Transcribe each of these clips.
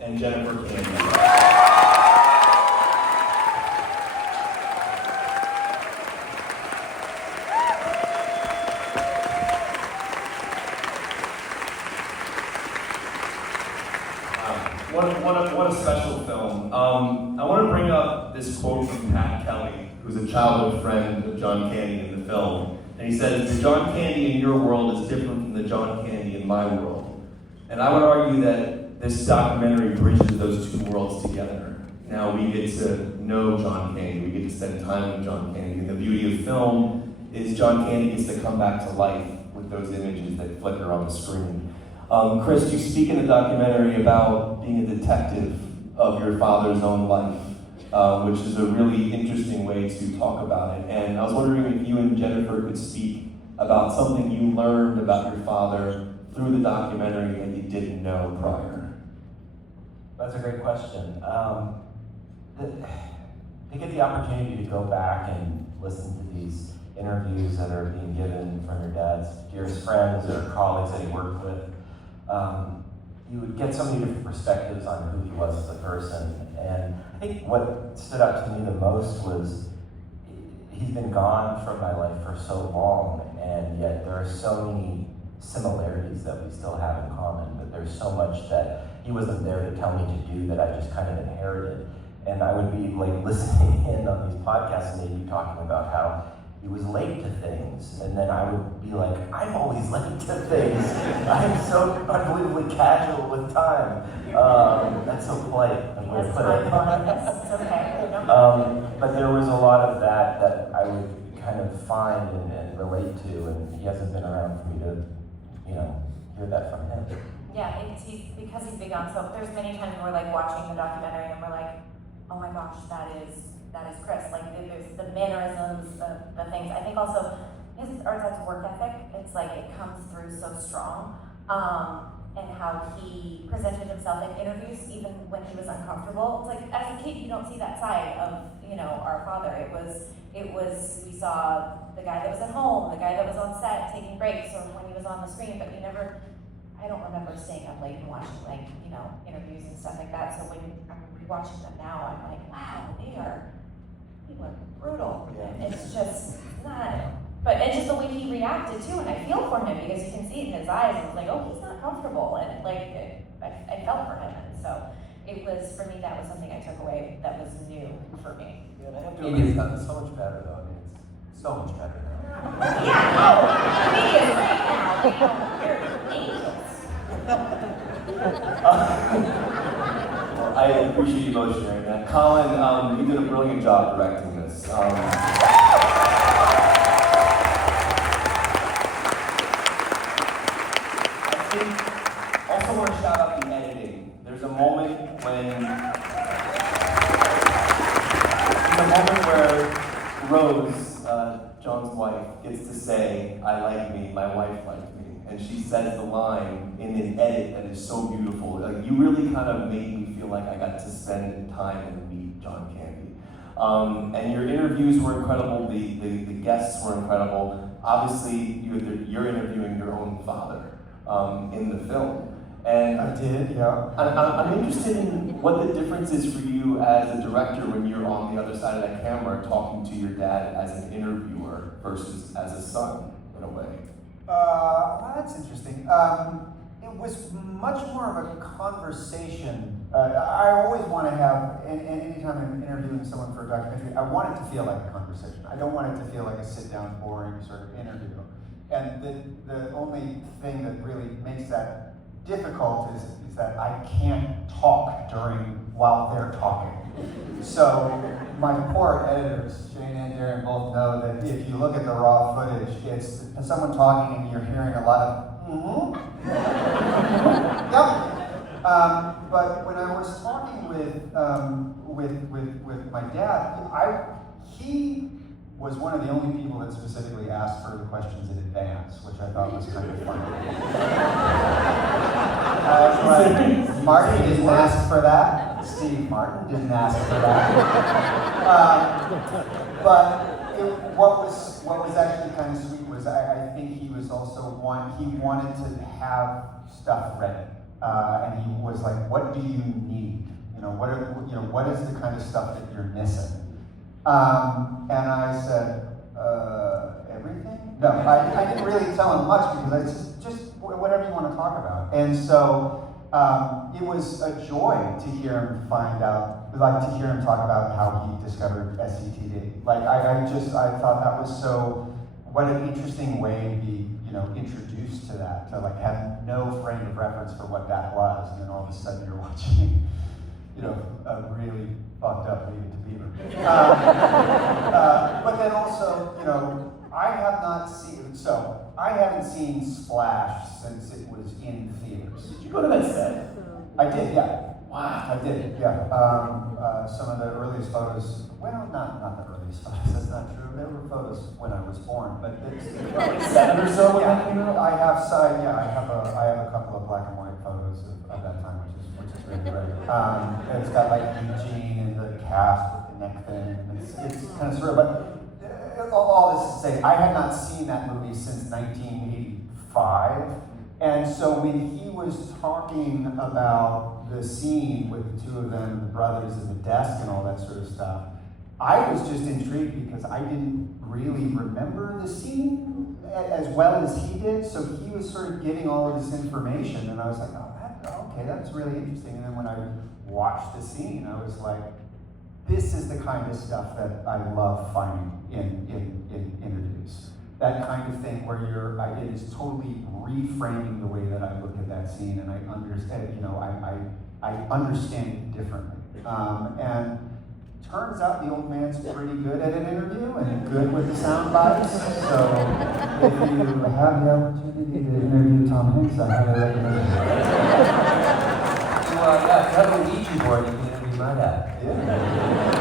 and Jennifer Candy. What a special film. I want to bring up this quote from Pat Kelly, who's a childhood friend of John Candy in the film. And he says, "The John Candy in your world is different from the John Candy in my world." And I would argue that this documentary bridges those two worlds together. Now we get to know John Candy, we get to spend time with John Candy. And the beauty of film is John Candy gets to come back to life with those images that flicker on the screen. Chris, you speak in the documentary about being a detective of your father's own life, which is a really interesting way to talk about it. And I was wondering if you and Jennifer could speak about something you learned about your father through the documentary that you didn't know prior. That's a great question. To get the opportunity to go back and listen to these interviews that are being given from your dad's dearest friends or colleagues that he worked with, you would get so many different perspectives on who he was as a person. And I think what stood out to me the most was he's been gone from my life for so long, and yet there are so many similarities that we still have in common, but there's so much that he wasn't there to tell me to do that I just kind of inherited. And I would be like listening in on these podcasts and they'd be talking about how he was late to things, and then I would be like, I'm always late to things. I'm so unbelievably casual with time. That's so polite. Yes, it's okay. But there was a lot of that I would kind of find and relate to, and he hasn't been around for me to, hear that from him. Yeah, because he's big on, so there's many times we're like watching the documentary and we're like, oh my gosh, that is Chris. Like there's the mannerisms, the things. I think also his dad's work ethic, it's like it comes through so strong. And how he presented himself in interviews even when he was uncomfortable. It's like as a kid you don't see that side of, our father. It was we saw the guy that was at home, the guy that was on set taking breaks or when he was on the screen, but I don't remember staying up late and watching interviews and stuff like that. So when I'm rewatching them now, I'm like, wow, they were brutal. Yeah. It's just not, and just the way he reacted too, and I feel for him because you can see it in his eyes. It's like, oh, he's not comfortable, and I felt for him, and so it was for me. That was something I took away that was new for me. Yeah, and I have to admit, it's gotten so much better though. I mean, it's so much better now. Yeah, the media is great now. We're angels. I appreciate you both sharing that. Colin, you did a brilliant job directing this. I also want to shout out the editing. There's a moment where Rose, John's wife, gets to say, "I like me, my wife liked me." And she says the line in an edit that is so beautiful. Like, you really kind of made me feel like I got to spend time and meet John Candy. And your interviews were incredible. The guests were incredible. Obviously, you're interviewing your own father in the film. And I did, yeah. I'm interested in what the difference is for you as a director when you're on the other side of that camera talking to your dad as an interviewer versus as a son, in a way. Well, that's interesting. It was much more of a conversation. I always want to have, and anytime I'm interviewing someone for a documentary, I want it to feel like a conversation. I don't want it to feel like a sit-down, boring sort of interview. And the only thing that really makes that difficult is that I can't talk while they're talking. So my poor editors, Jane and Darren, both know that if you look at the raw footage, it's someone talking and you're hearing a lot of yep. But when I was talking with my dad, he was one of the only people that specifically asked for the questions in advance, which I thought was kind of funny. Martin didn't ask for that. Steve Martin didn't ask for that. What was actually kind of sweet was I think he was also he wanted to have stuff ready. and he was like, "What do you need? What is the kind of stuff that you're missing?" And I said, "Everything." No, I didn't really tell him much because I just whatever you want to talk about. And so it was a joy to hear him to hear him talk about how he discovered SCTD. Like I thought that was what an interesting way to be, introduced to that, to like have no frame of reference for what that was, and then all of a sudden you're watching, a really fucked up Leave It to Beaver. But then also, I haven't seen Splash since it was in theaters. Did you go to that set? I did, yeah. Wow. I did, yeah. Some of the earliest photos, well, not the earliest photos, that's not true. There were photos when I was born, but it's... 7 or so when yeah, that came out? I have a couple of black and white photos of that time, which is really great. It's got like Eugene and the cast with the neck thing. It's kind of surreal, but all this to say, I had not seen that movie since 1985. And so when he was talking about the scene with the two of them, the brothers at the desk and all that sort of stuff, I was just intrigued because I didn't really remember the scene as well as he did. So he was sort of giving all of this information, and I was like, okay, that's really interesting. And then when I watched the scene, I was like, this is the kind of stuff that I love finding in interviews. That kind of thing where it is totally reframing the way that I look at that scene, and I understand, I understand it differently. And turns out the old man's pretty good at an interview and good with the sound bites. So if you have the opportunity to interview Tom Hanks, I highly recommend it. If you have a Ouija board, you can interview my dad. Yeah.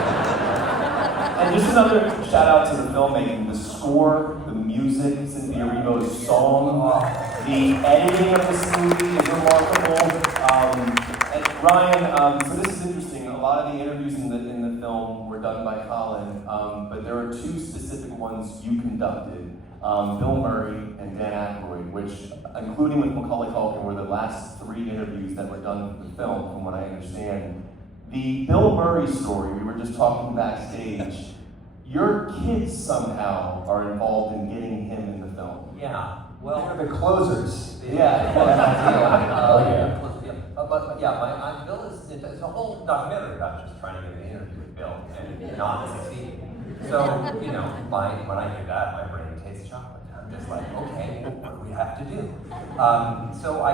And just another shout out to the filmmaking, the score, the music, Cynthia Erivo's song, the editing of this movie is remarkable. And Ryan, so this is interesting. A lot of the interviews in the film were done by Colin, but there are 2 specific ones you conducted. Bill Murray and Dan Aykroyd, which, including with Macaulay Culkin, were the last 3 interviews that were done for the film, from what I understand. The Bill Murray story, we were just talking backstage, your kids somehow are involved in getting him in the film. Yeah, well... They're the closers. Yeah. But yeah, Bill it's a whole documentary about just trying to get an interview with Bill and not succeeding. So, when I hear that, my brain tastes chocolate. I'm just like, okay, what do we have to do? So I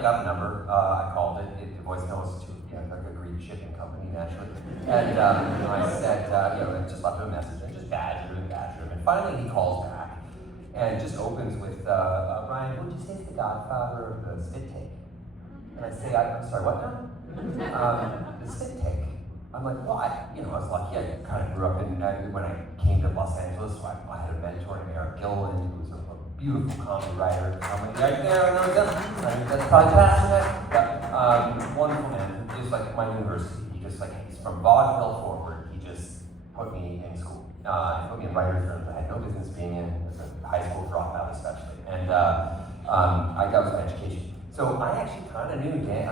got a number, I called it, the voicemail was to, like a Greek shipping company, naturally. And I said, I just left him a message, and just badgered him. And finally he calls back, and just opens with, Ryan, would you say it's the godfather of the spit take? And I say, I'm sorry, what now? The spit take. I'm like, well, I was lucky. I kind of grew up when I came to Los Angeles, so I had a mentor named Eric Gillen, who was a beautiful comedy writer. I'm like, right there, I know them. That's probably passionate. Wonderful man. Just like my university, he's from vaudeville forward. He just put me in school. He put me in writer's rooms I had no business being in, as a high school dropout especially. And that was my education. So I actually kind of knew that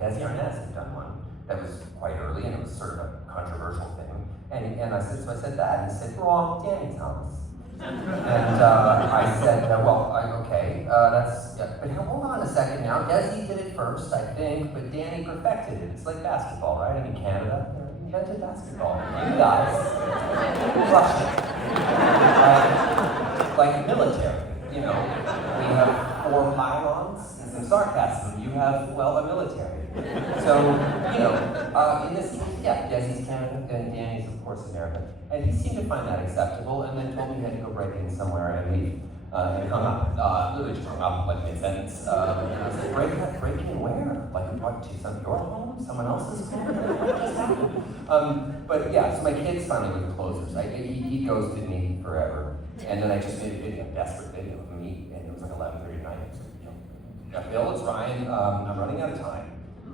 Desi Arnaz had done one that was quite early, and it was sort of a controversial thing. And I said that, and he said, wrong, Danny Thomas. And I said, okay, but hold on a second now. Desi did it first, I think, but Danny perfected it. It's like basketball, right? I mean, Canada invented basketball. You guys crushed it. Like military, we have 4 pylons and some sarcasm. You have, a military. So, in this case, Desi's Canada and Danny's, of course, America. And he seemed to find that acceptable, and then told me he had to go break in somewhere and leave. And hung up. Literally just hung up like mid-sentence. And I was like, break in where? Like, what, to your home? Someone else's home? What just happened? But yeah, so my kids finally were the closers. He ghosted me forever. And then I just made a video, a desperate video of me, and it was like 11:30 at night. Bill, it's Ryan. I'm running out of time.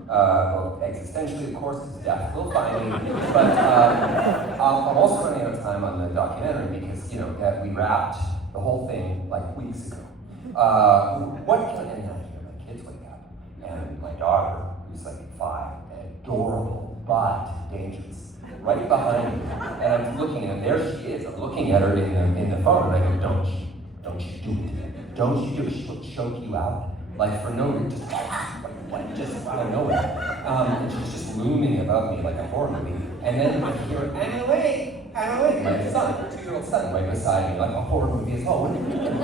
Both existentially, of course, because death will find me. But I'm also running out of time on the documentary because, we wrapped the whole thing like weeks ago. And I hear my kids wake up. And my daughter, who's like 5, adorable, but dangerous, right behind me. And I'm looking, and there she is. I'm looking at her in the phone, and I go, don't you do it. Don't you do it. She'll choke you out. Like for no reason, just out of nowhere. And she's just looming above me like a horror movie. And then I hear, Annalie, my son, 2-year-old son, right beside me, like a horror movie as well. What are you doing here?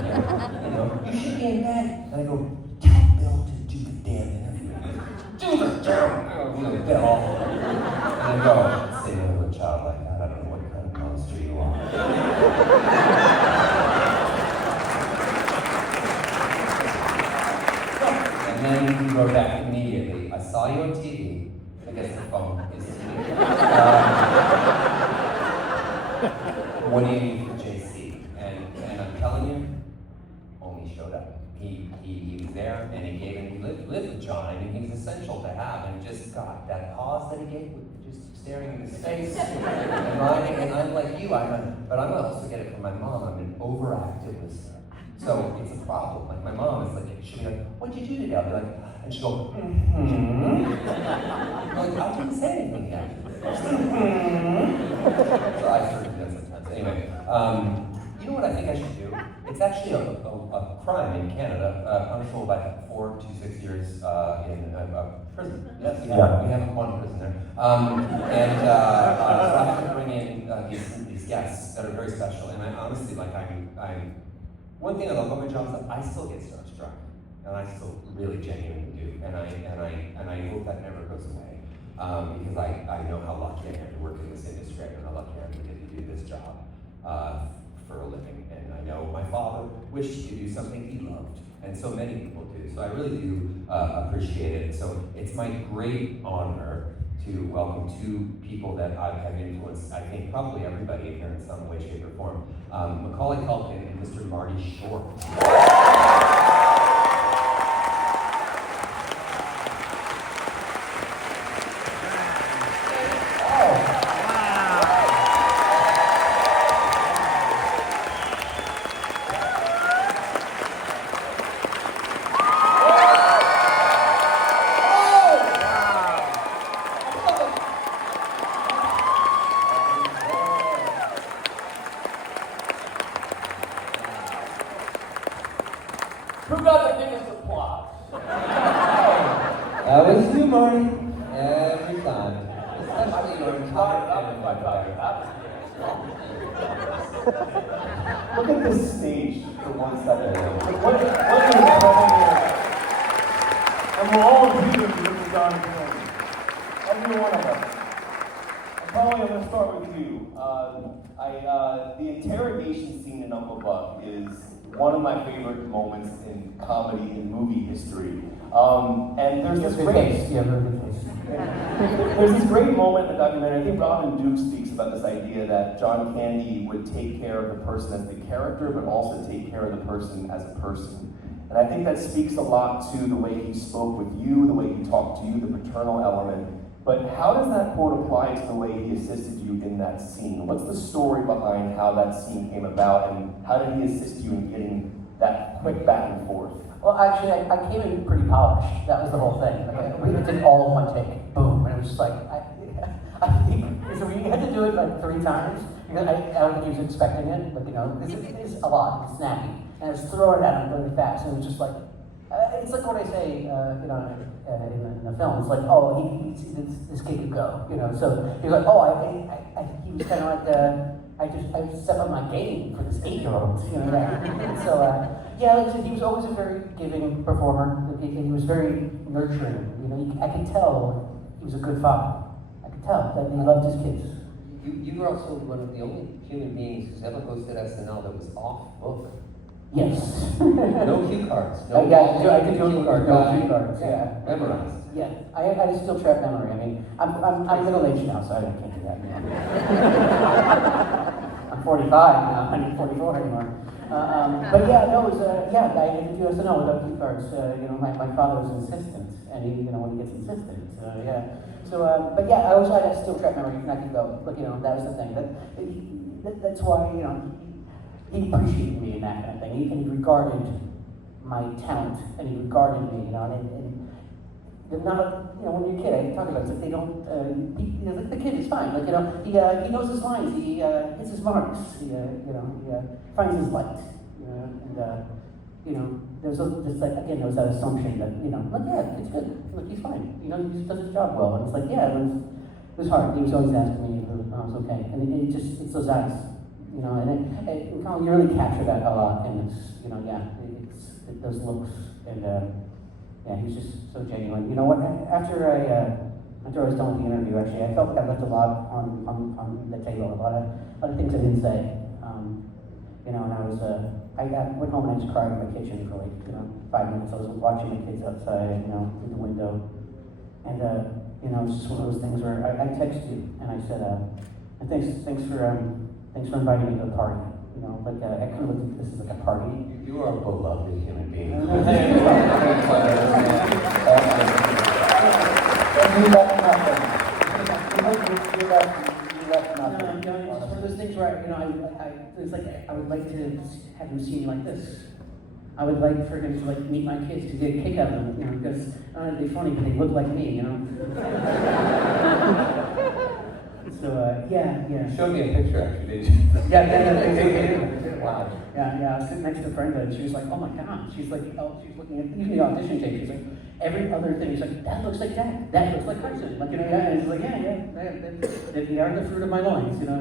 You know, you should be in bed. And I go, tell Bill to do the damn interview. Do the damn, you know, Bill. And I go, say no to a child like that. I don't know what kind of monster you are. And then he wrote back immediately, I saw you on TV. I guess the phone is TV. What do you need for JC? And I'm telling you, only showed up. He was there, and he gave him, he lived with John. I mean, he's essential to have, and just, God, that pause that he gave, just staring in his face. And I'm like you, but I'm also get it from my mom. I'm an overactive listener. So it's a problem. Like my mom is like, she'll be like, what'd you do today? I'll be like, and she'll go, like, I didn't say anything yet. So I sort of do that sometimes. Anyway, you know what I think I should do? It's actually a crime in Canada, punishable by 4 to 6 years in prison. Yes, we have one prison there. So I have to bring in these guests that are very special. And I honestly, like, I'm one thing I love about my job is that I still get starstruck, and I still really genuinely do, and I hope that never goes away, because I know how lucky I am to work in this industry, and how lucky I am to get to do this job for a living, and I know my father wished to do something he loved, and so many people do, so I really do appreciate it. So it's my great honor to welcome 2 people that have influenced, I think, probably everybody here in some way, shape, or form. Macaulay Culkin and Mr. Marty Short. Who got the biggest applause? That was you, Marty. Every time. Especially when Look at this stage for one second. What is happening here? And we're all here with the John Candy. Every one of us. And Colin, I'm going to start with you. The interrogation scene in Uncle Buck is one of my favorite moments in comedy and movie history. And there's this great moment in the documentary. I think Robin Duke speaks about this idea that John Candy would take care of the person as the character, but also take care of the person as a person. And I think that speaks a lot to the way he spoke with you, the way he talked to you, the paternal element. But how does that quote apply to the way he assisted you in that scene? What's the story behind how that scene came about, and how did he assist you in getting that quick back and forth? Well, actually, I came in pretty polished. That was the whole thing. Like, we did all in one take. Boom. And it was just like, I think, so we had to do it like 3 times. Because I don't think he was expecting it. But, you know, because it is a lot. It's snappy. And I was throwing it at him really fast. And it was just like, it's like what I say, you know, in the film. It's like, oh, this kid could go, you know. So he was like, oh, he was kind of like, I step up my game for this 8-year-old, you know. That. So, yeah, like I said, he was always a very giving performer. He was very nurturing. You know, I could tell he was a good father. I could tell that he loved his kids. You were also one of the only human beings who's ever hosted SNL that was off book. Yes. No cue cards. I did cue cards. Yeah. Memorized. Yeah, I had a still trap memory. I mean, I'm middle aged now, so I can't do that anymore. I'm 45 now. I'm not 44 anymore. But yeah, no, it was I did do SNL without cue cards. You know, my father was insistent, and he, you know, when he gets insistent, yeah. So, but yeah, I always had a still trap memory, and I could go. But you know, that was the thing. That's why, you know, he appreciated me in that kind of thing. And he regarded my talent, and he regarded me, you know, and. They're not, you know, when you're a kid, I talk about it, it's like they don't, you know, like the kid is fine. Like, you know, he knows his lines, he hits his marks, he finds his light, you know, and, you know, there's just like, again, there was that assumption that, you know, like, yeah, it's good, look, he's fine, you know, he does his job well, and it's like, yeah, it was hard. He was always asking me if I was okay, and it's those eyes, you know, and Colin, you really capture that a lot, and it's, you know, yeah, it's those looks, and yeah, he's just so genuine. You know what? After I was done with the interview, actually, I felt like I left a lot on the table, a lot of things I didn't say. You know, and I went home and I just cried in my kitchen for like, you know, 5 minutes. I was watching the kids outside, you know, through the window, and you know, it's just one of those things where I texted you and I said, and thanks for inviting me to the party. You know, like I kind of looked at this as like a party. You are a beloved human being. You left nothing. You left nothing. You know, it's just one of those things where, you know, it's like, I would like to have him see me like this. I would like for him to like meet my kids, to get a kick out of them, you know, because they're funny, but they look like me, you know. So, yeah. You showed me a picture, actually, did you? Yeah. Wow. Yeah, I was sitting next to Brenda, and she was like, oh my God. She's like, oh, she's looking at even the audition tape. She's like, every other thing. She's like, that looks like Dad. That looks like Carson. Like, you know, yeah. And she's like, they are the fruit of my loins, you know.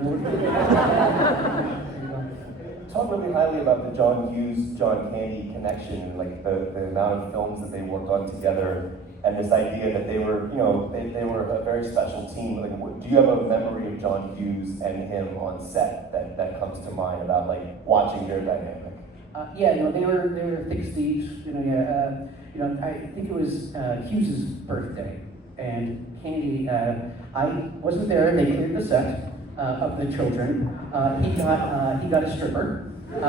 Talk really highly about the John Hughes, John Candy connection, like the amount of films that they worked on together, and this idea that they were, you know, they were a very special team. Like, do you have a memory of John Hughes and him on set that comes to mind about like watching their dynamic? Yeah, you know, they were thick thieves. You know, yeah. You know, I think it was Hughes's birthday, and Candy. I wasn't there. They cleared the set of the children. He got a stripper. They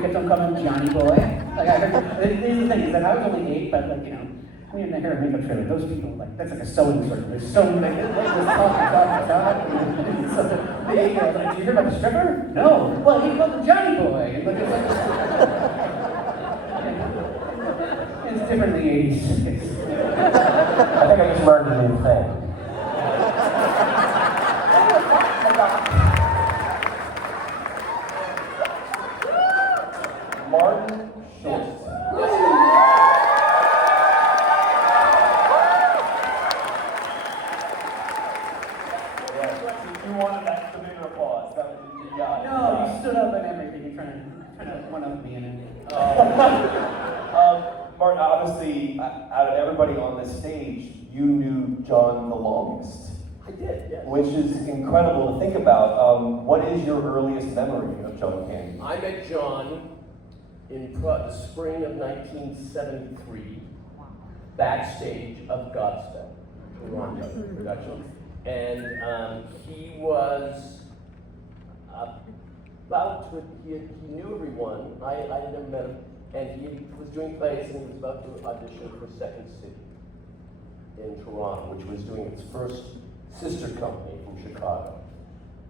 kept on calling him Johnny Boy. Like I heard, these are the things that I was only 8, but like, you know, I mean, in the hair and makeup trailer, those people, like, that's like a sewing circle. There's so many, they just talk. So the 8-year-old, like, did you hear about the stripper? No. Well, he called him Johnny Boy. And like, it's like, it's different in the 80s. I think I just learned a new thing. Martin Short. You wanted that the bigger applause. That was you got. No, he stood up and everything. You're trying to one up me in it. Martin, obviously, out of everybody on this stage, you knew John the longest. I did, yes. Which is incredible to think about. What is your earliest memory of John Candy? I met John in the spring of 1973, backstage of Godspell, Toronto production. And he was about to, he knew everyone. I had never met him. And he was doing plays and he was about to audition for Second City in Toronto, which was doing its first sister company from Chicago.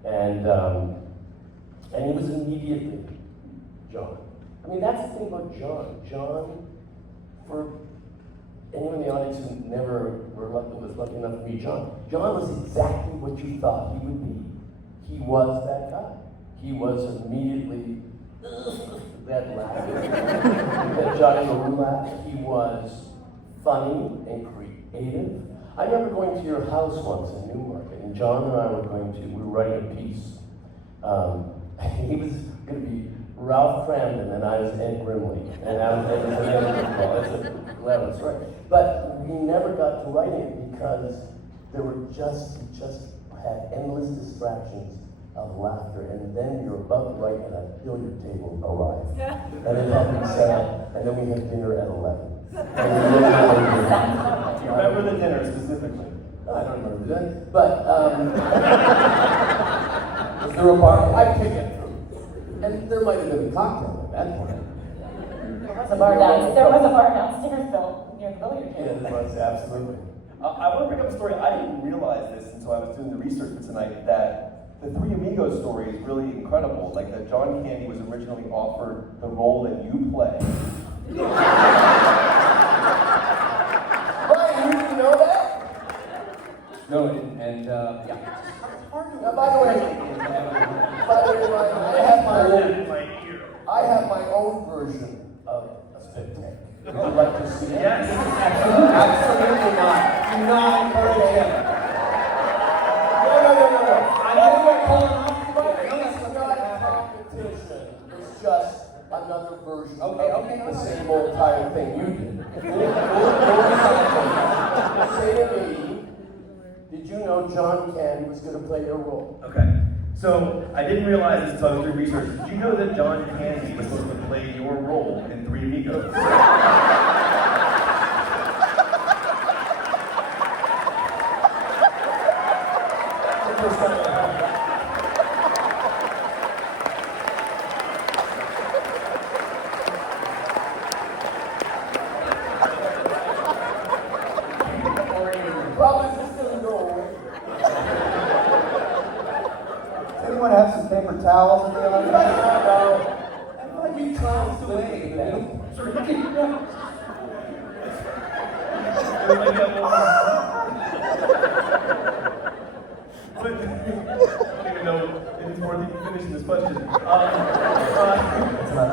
And he was immediately John. I mean, that's the thing about John. John, for anyone in the audience who never was lucky enough to meet John was exactly what you thought he would be. He was that guy. He was immediately that laugh, that Johnny LaRue laugh. He was funny and creative. I remember going to your house once in Newmarket, and John and I we were writing a piece. He was going to be Ralph Cramden, and I was Ed Grimley, and I was Ed It's a clever story. But we never got to writing it because there were he just had endless distractions of laughter, and then you're about to write, and a billiard table arrived, and it had to be set up, and then we had dinner at 11. Do you remember the dinner specifically? I don't remember that, but was there a bar? I picked it through, and there might have been a cocktail at that point. There was a bar downstairs built near the billiard Yeah, table. there was, absolutely. I want to bring up a story. I didn't realize this until I was doing the research for tonight, that the Three Amigos story is really incredible. Like that John Candy was originally offered the role that you play. No, and yeah, it's hard to. Now, by the way, Ryan, I have my own version of a spit take. Would you like to see it? Yes. Absolutely not. Do not encourage him. No. I know what Colin off. It's not a competition. It's just another version Okay, of okay, the okay. same old tired thing you did. Say to me, did you know John Candy was going to play your role? Okay. So I didn't realize this until I was doing research. Did you know that John Candy was supposed to play your role in Three Amigos? Probably just going to go away. Does anyone have some paper towels in the audience? We clowns away, man. But I don't even know if it's worth even finishing this question.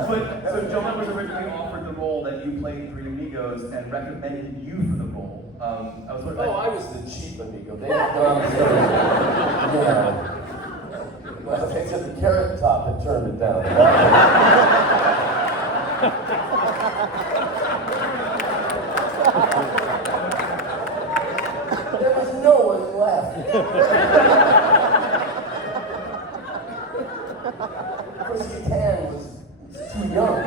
So John was originally offered the role that you played in Three Amigos and recommended you for the role. I was wondering. Oh, I was the cheap amigo. They had gone well, they said the carrot top had turned it down. There was no one left. Chrissy Tan was too young.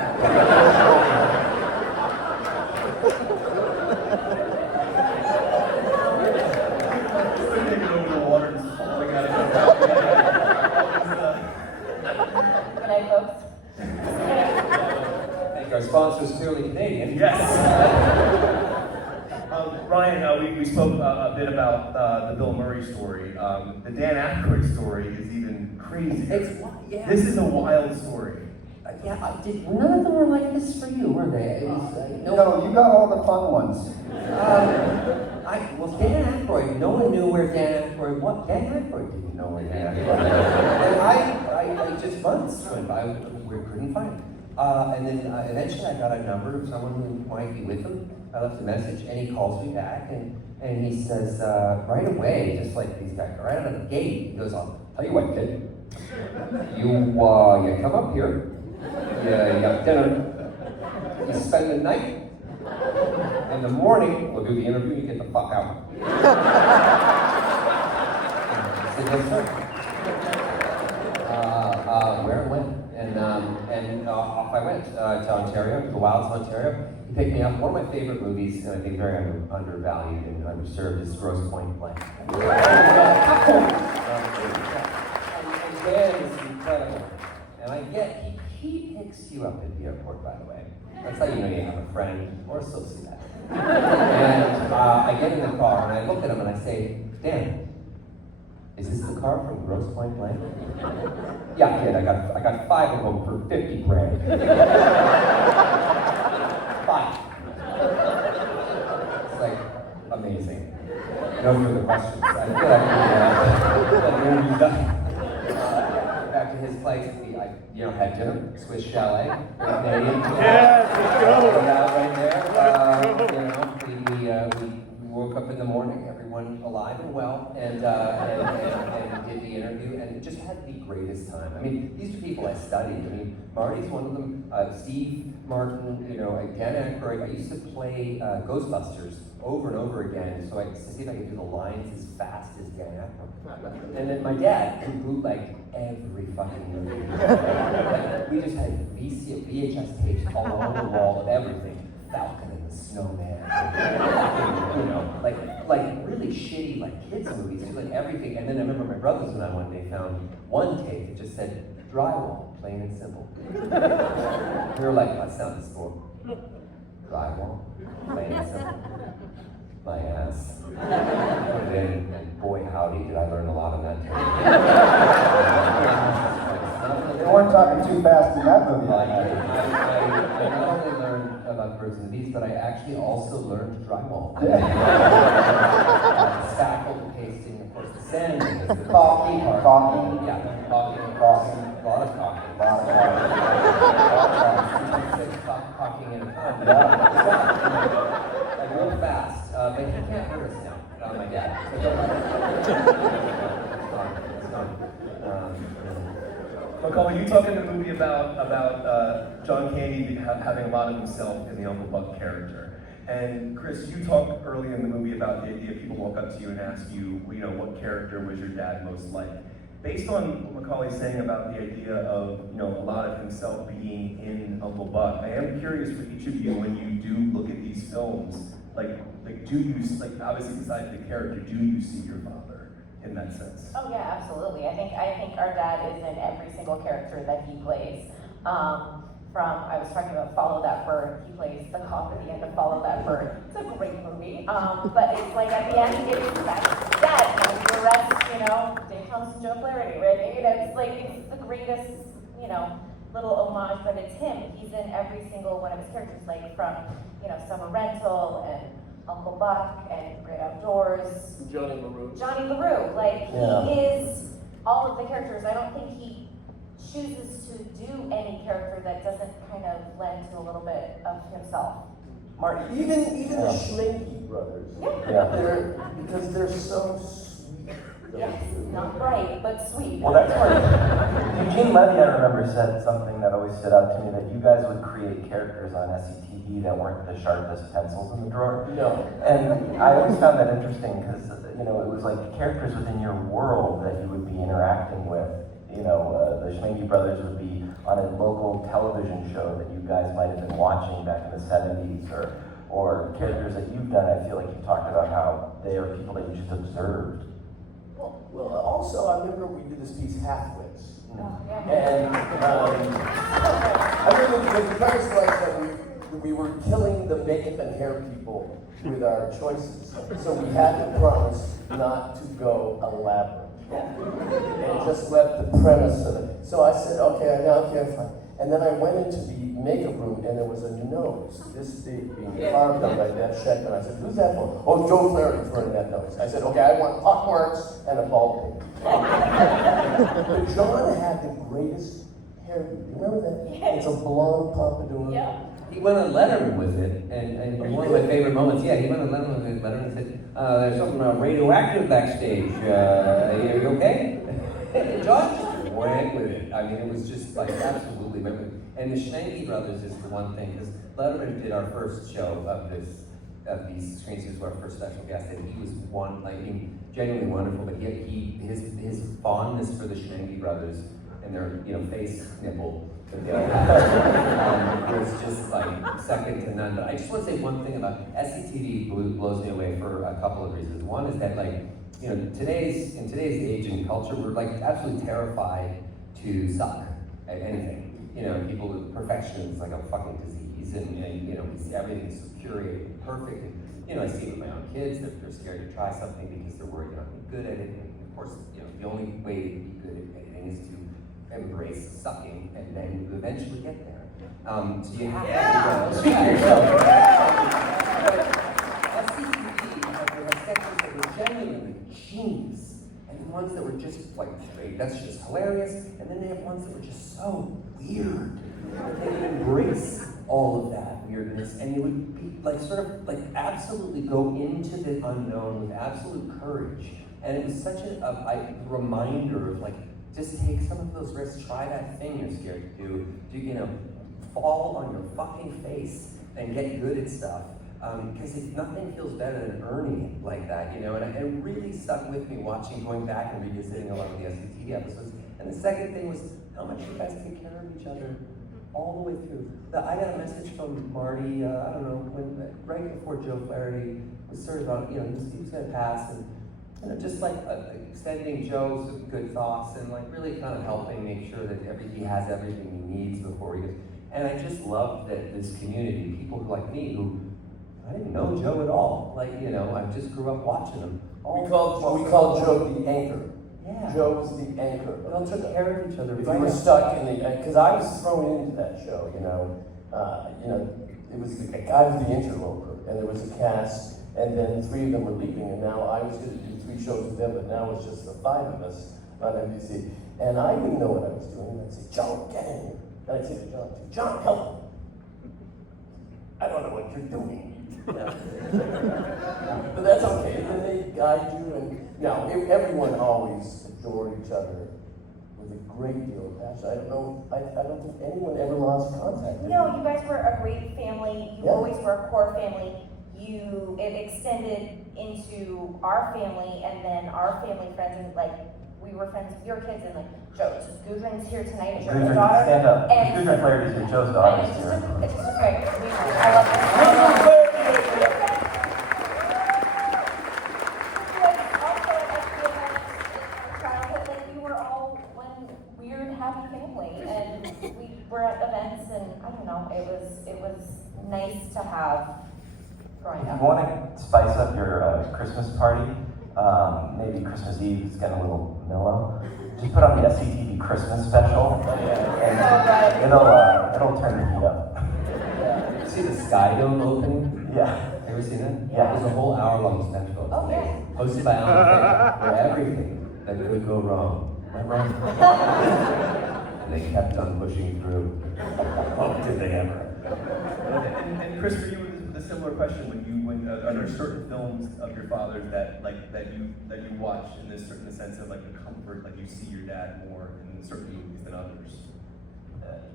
Taking over the water and falling out of the Good night, folks. I think our sponsor's clearly Canadian. Yes. Ryan, we spoke a bit about the Bill Murray story. The Dan Aykroyd story is even crazier. Yeah. This is a wild story. Yeah, none of them were like this for you, were they? It was, No, you got all the fun ones. Well, Dan Aykroyd, no one knew where Dan Aykroyd was. Dan Aykroyd didn't know where Dan Aykroyd was. And I just months went by, we couldn't find him. And then eventually I got a number of someone who might be with him. I left a message and he calls me back and he says, right away, just like these guys, right out of the gate, he goes, I'll tell you what, kid. You come up here, you have dinner, you spend the night. In the morning, we'll do the interview, you get the fuck out. I said, yes, sir. Where and when? And off I went to Ontario, to Wilds, Ontario. He picked me up. One of my favorite movies, and I think very undervalued and underserved, is Grosse Pointe Blank. And Dan is incredible. And I get, he picks you up at the airport, by the way. That's how you know you have a friend or a sociopath. And I get in the car and I look at him and I say, Dan, is this the car from Grosse Pointe Blank? Yeah, kid, I got 5 of them for 50 grand. 5. It's like amazing. No further questions. I feel like the interview's done. Back to his place, I had dinner, Swiss chalet, Canadian. Yes, let's go. Right there. We woke up in the morning, everyone alive and well, and did the interview, and just had the greatest time. I mean, these are people I studied. I mean, Marty's one of them. Steve Martin, Dan Aykroyd. I used to play Ghostbusters over and over again, so I to see if I could do the lines as fast as Dan Aykroyd. And then my dad, who bootlegged every fucking movie. Like, we just had VHS tapes all over the wall of everything. Falcon and the Snowman. Like really shitty kids movies, like everything. And then I remember my brothers and I one day found one tape that just said drywall, plain and simple. We were like, what's that for? Drywall, plain and simple. My ass. Put it in, and boy howdy did I learn a lot on that tape. They weren't talking too fast in that movie. I not only learned about birds and the bees, but I actually also learned drywall. Spackle, pasted Caulking, caulking. Yeah, caulking. A lot of caulking. Caulking in a ton. Like real fast. But he can't hurt us now. My dad. It's gone. Macaulay, you talk in the movie about John Candy having a lot of himself in the Uncle Buck character. And Chris, you talk early in the movie about the idea people walk up to you and ask you, what character was your dad most like? Based on what Macaulay's saying about the idea of, a lot of himself being in Uncle Buck, I am curious for each of you, when you do look at these films, do you, obviously besides the character, do you see your father in that sense? Oh yeah, absolutely. I think our dad is in every single character that he plays. I was talking about Follow That Bird. He plays the cop at the end of Follow That Bird. It's a great movie. But it's like at the end, it's that dad. And the rest, Dave Thomas, Joe Flaherty, right? It's the greatest, little homage, but it's him. He's in every single one of his characters, from, Summer Rental and Uncle Buck and Great Outdoors. Johnny LaRue. He is all of the characters. I don't think he chooses to do any character that doesn't kind of lend to a little bit of himself. Mark, even the Schminke brothers. Yeah. Because they're so sweet. Yes, not bright, but sweet. Well, that's where Eugene Levy, I remember, said something that always stood out to me, that you guys would create characters on SCTV that weren't the sharpest pencils in the drawer. No. And I always found that interesting because, it was like characters within your world that you would be interacting with. The Schminke brothers would be on a local television show that you guys might have been watching back in the 70s, or characters that you've done. I feel like you talked about how they are people that you just observed. Well, also, I remember we did this piece, Halfwits. Oh, yeah. And I remember the premise was that we were killing the makeup and hair people with our choices. So we had to promise not to go elaborate. And just let the premise of it. So I said, okay, fine. And then I went into the makeup room and there was a nose this big being carved on my dad's check. And I said, who's that for? Oh, Joe Flaherty's wearing that nose. I said, okay, I want pock marks and a bald pig. But John had the greatest hairdo. You remember that? It's a blonde pompadour. Yeah. He went on Letterman with it, and one of my favorite moments, he went on Letterman and said, there's something radioactive backstage. Are you okay? John just went with it. I mean, it was just absolutely memorable. And the Schminke brothers is the one thing, because Letterman did our first show of these screens. He was our first special guest, and he was genuinely wonderful. But his fondness for the Schminke brothers and their face nipple that they all had was just second to none. But I just want to say one thing about SCTV blows me away for a couple of reasons. One is that in today's age and culture, we're absolutely terrified to suck at anything. People with perfection is like a fucking disease, and we see everything so curated and perfect. And I see it with my own kids, that they're scared to try something because they're worried they're not going to be good at it. And of course, the only way to be good at anything is to embrace sucking, and then you eventually get there. So you have to speak for yourself. SCTV had sections that were genuinely genius, and ones that were just straight. That's just hilarious. And then they have ones that were just so weird. They would embrace all of that weirdness, and you would be absolutely go into the unknown with absolute courage. And it was such a reminder of just take some of those risks, try that thing you're scared to do, fall on your fucking face and get good at stuff. Because nothing feels better than earning it like that, and it really stuck with me going back and revisiting a lot of the SCTV episodes. And the second thing was how much you guys take care of each other all the way through. I got a message from Marty, I don't know, right before Joe Flaherty was sort of he was going to pass, and just extending Joe's good thoughts and really kind of helping make sure that he has everything he needs before he goes. And I just love that this community, people like me who I didn't know Joe at all. I just grew up watching him. We called Joe the anchor. Yeah. Joe was the anchor. We all took care of each other. If you were stuck because I was thrown into that show, it was I was the interloper, and there was a cast, and then 3 of them were leaving, and now I was going to do 3 2 shows with them, but now it's just the 5 of us on NBC. And I didn't know what I was doing. I'd say, John, get in here. And I'd say to John, John, help me. I don't know what you're doing. But that's okay. And then they guide you. And now, everyone always adored each other with a great deal of passion. I don't think anyone ever lost contact. No, you guys were a great family. You Yeah. always were a core family. It extended into our family and then our family friends, and like we were friends with your kids, and like Joe, Gudrun's here tonight, Joe's Gudrun, daughter. stand up. And Gudrun Flaherty is your Joe's and daughter. it's just great. I love it. Also, at the event in our childhood, like we were all one weird happy family, and we were at events, and I don't know, it was nice to have growing If up. you want to spice up your Christmas party, maybe Christmas Eve is getting a little mellow, just put on the SCTV Christmas special, and it'll turn the heat up. Did you see the Sky Dome opening? Yeah. Ever seen it? Yeah. It was a whole hour-long special. Oh, yeah. Hosted by Alan Thicke, where everything that could go wrong went wrong. And they kept on pushing through. Oh, did they ever? And Chris, for you, it was a similar question. Are there certain films of your father's that you watch in this certain sense of like a comfort, like you see your dad more in certain movies than others?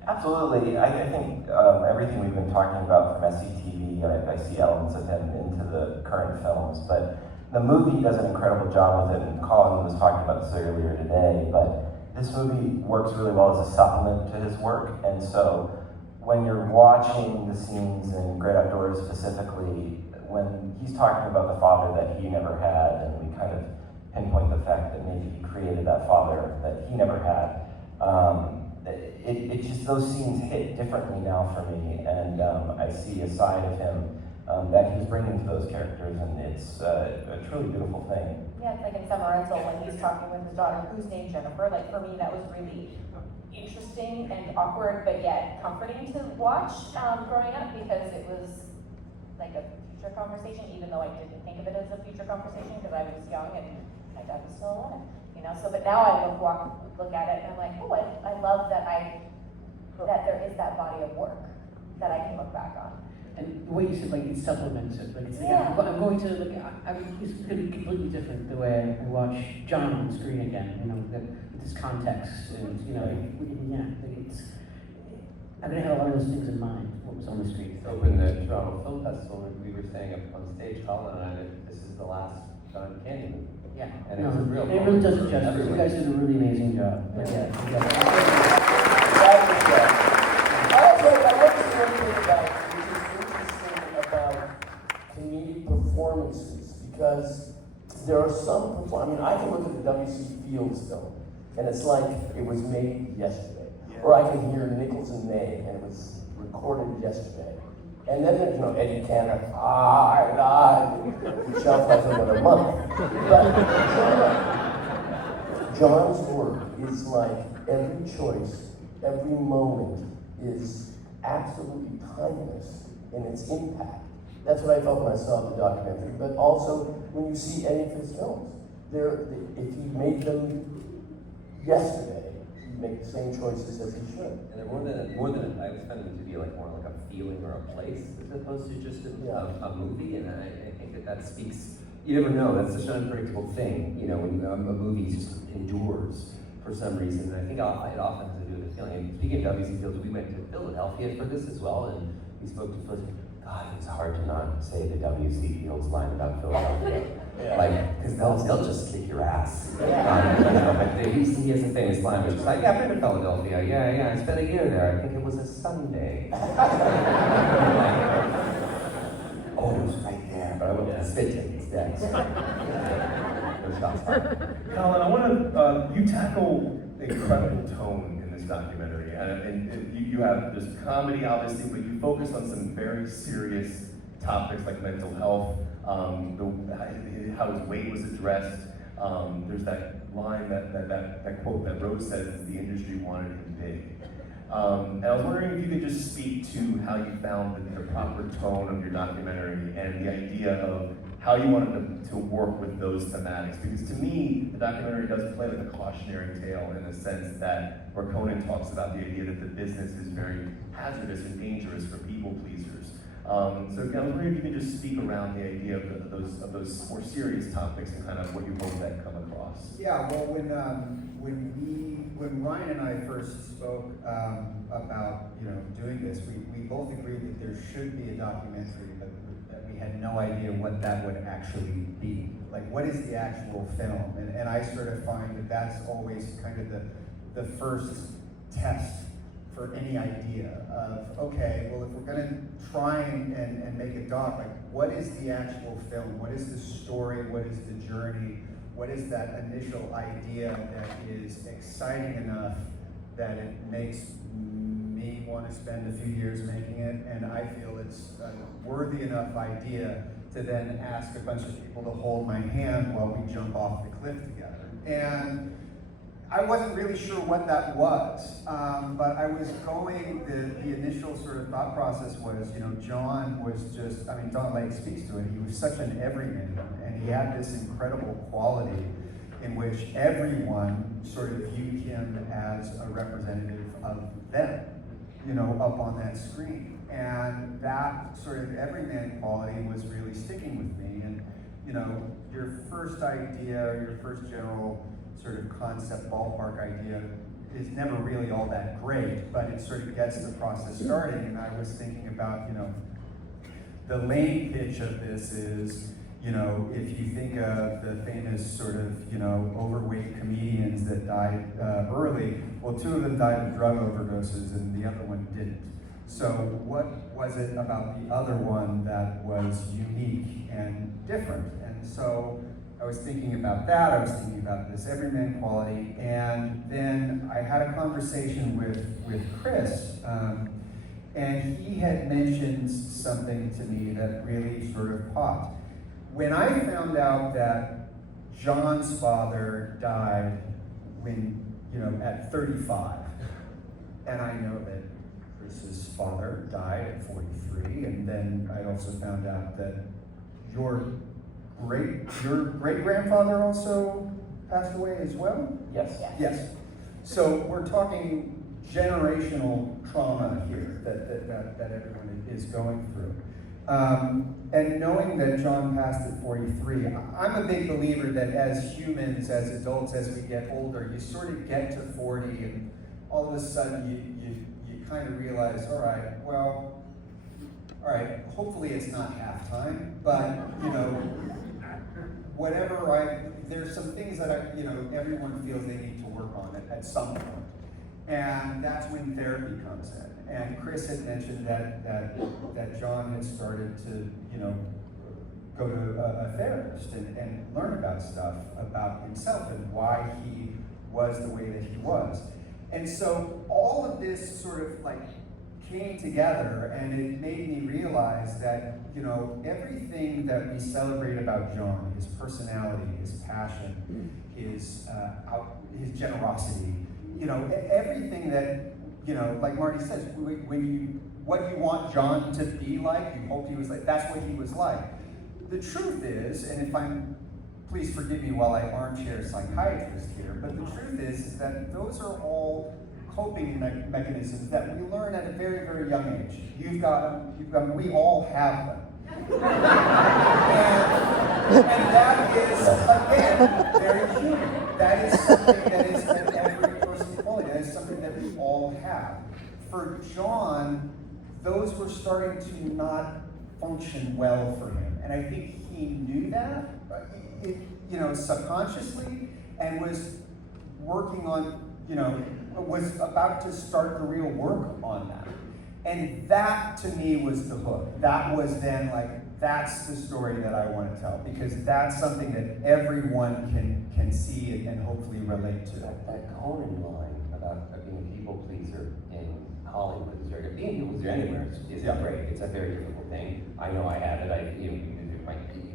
Absolutely. I think everything we've been talking about from SCTV, I see elements of him into the current films, but the movie does an incredible job with it, and Colin was talking about this earlier today, but this movie works really well as a supplement to his work, and so when you're watching the scenes in Great Outdoors specifically, when he's talking about the father that he never had, and we kind of pinpoint the fact that maybe he created that father that he never had, it just, those scenes hit differently now for me, and I see a side of him that he's bringing to those characters, and it's a truly beautiful thing. Yeah, it's like in Summer Rental when he's talking with his daughter, who's named Jennifer. Like for me, that was really interesting and awkward, but yet comforting to watch growing up, because it was like a future conversation, even though I didn't think of it as a future conversation because I was young and my dad was still alive, you know. So, but now I look at it and I'm like, oh, I love that there is that body of work that I can look back on. And the way you said, like, it supplements it. Like, it's like, Yeah. I'm going to, like, it's going to be completely different the way I watch John on the screen again, you know, with this context, and, you know, I'm going to have a lot of those things in mind, what was on the screen. Open the Toronto Film Festival, we were saying up on stage, Colin and I, that this is the last John Candy movie. Yeah. And it was a real it really does it moment for justice. You everyone. guys did a really amazing job. But yeah, you guys- I want to say one thing about, which is interesting about comedic performances, because there are some, I mean, I can look at the W.C. Fields film, and it's like it was made yesterday. Or I can hear Nichols and May, and it was recorded yesterday. And then there's, Eddie Cantor, which sounds like another month. But John's work is like every choice, every moment is absolutely timeless in its impact. That's what I felt when I saw the documentary, but also when you see any of his films. If he made them yesterday, he'd make the same choices as he should. And they're more than I expect them to be like more like a feeling or a place as opposed to just a movie. And I think that speaks. You never know. That's such an unpredictable thing. You know, when a movie just endures for some reason. And I think it often has to do with the feeling. And speaking of W.C. Fields, we went to Philadelphia for this as well, and we spoke to Fields. God, it's hard to not say the W.C. Fields line about Philadelphia. Like, because they'll just kick your ass. But he has a famous line, which is like, yeah, I've been to Philadelphia. Yeah, I spent a year there. I think it was a Sunday. Oh, it was right there. But I went to the spit take instead. No shots fired. Colin, I want to, you tackle incredible tone in this documentary, and you have this comedy, obviously, but you focus on some very serious topics like mental health, how his weight was addressed. There's that line, that quote that Rose says, the industry wanted him big. And I was wondering if you could just speak to how you found the proper tone of your documentary and the idea of how you wanted to work with those thematics. Because to me, the documentary does play like a cautionary tale in the sense that where Conan talks about the idea that the business is very hazardous and dangerous for people pleasers. So again, I was wondering if you could just speak around the idea of those more serious topics and kind of what you hope that come across. Yeah, well, when Ryan and I first spoke about doing this, we both agreed that there should be a documentary, but that we had no idea what that would actually be. Like, what is the actual film? And I sort of find that that's always kind of the first test for any idea of, okay, well, if we're going to try and make a doc, like, what is the actual film? What is the story? What is the journey? What is that initial idea that is exciting enough that it makes me want to spend a few years making it, and I feel it's a worthy enough idea to then ask a bunch of people to hold my hand while we jump off the cliff together. And I wasn't really sure what that was, but I was going, the initial sort of thought process was, John was just, Don Lake speaks to it, he was such an everyman, and he had this incredible quality in which everyone sort of viewed him as a representative of them, up on that screen. And that sort of everyman quality was really sticking with me. And, your first idea, or your first general sort of concept ballpark idea is never really all that great, but it sort of gets the process starting. And I was thinking about, the lane pitch of this is, if you think of the famous sort of, overweight comedians that died early, well, 2 of them died of drug overdoses and the other one didn't. So what was it about the other one that was unique and different? And so I was thinking about that, I was thinking about this everyman quality, and then I had a conversation with Chris, and he had mentioned something to me that really sort of popped. When I found out that John's father died at 35, and I know that Chris's father died at 43, and then I also found out that your great-grandfather also passed away as well? Yes. Yes. So we're talking generational trauma here that everyone is going through. And knowing that John passed at 43, I'm a big believer that as humans, as adults, as we get older, you sort of get to 40 and all of a sudden you kind of realize, all right, hopefully it's not halftime, but there's some things that everyone feels they need to work on at some point. And that's when therapy comes in. And Chris had mentioned that John had started to, go to a therapist and learn about stuff about himself and why he was the way that he was. And so all of this sort of came together, and it made me realize that, everything that we celebrate about John, his personality, his passion, his generosity, everything that, like Marty says, what you want John to be like, you hoped he was like, that's what he was like. The truth is, and please forgive me while I armchair psychiatrist here, but the truth is that those are all coping mechanisms that we learn at a very, very young age. You've got them, we all have them. and that is, again, very human. That is something that is at every person's quality. That is something that we all have. For John, those were starting to not function well for him. And I think he knew that, subconsciously, and was working on, was about to start the real work on that. And that, to me, was the hook. That was then that's the story that I want to tell, because that's something that everyone can see and hopefully relate to. That Colin line about being a people pleaser in Hollywood is very, being a people pleaser anywhere is great. It's a very difficult thing. I know I had it. You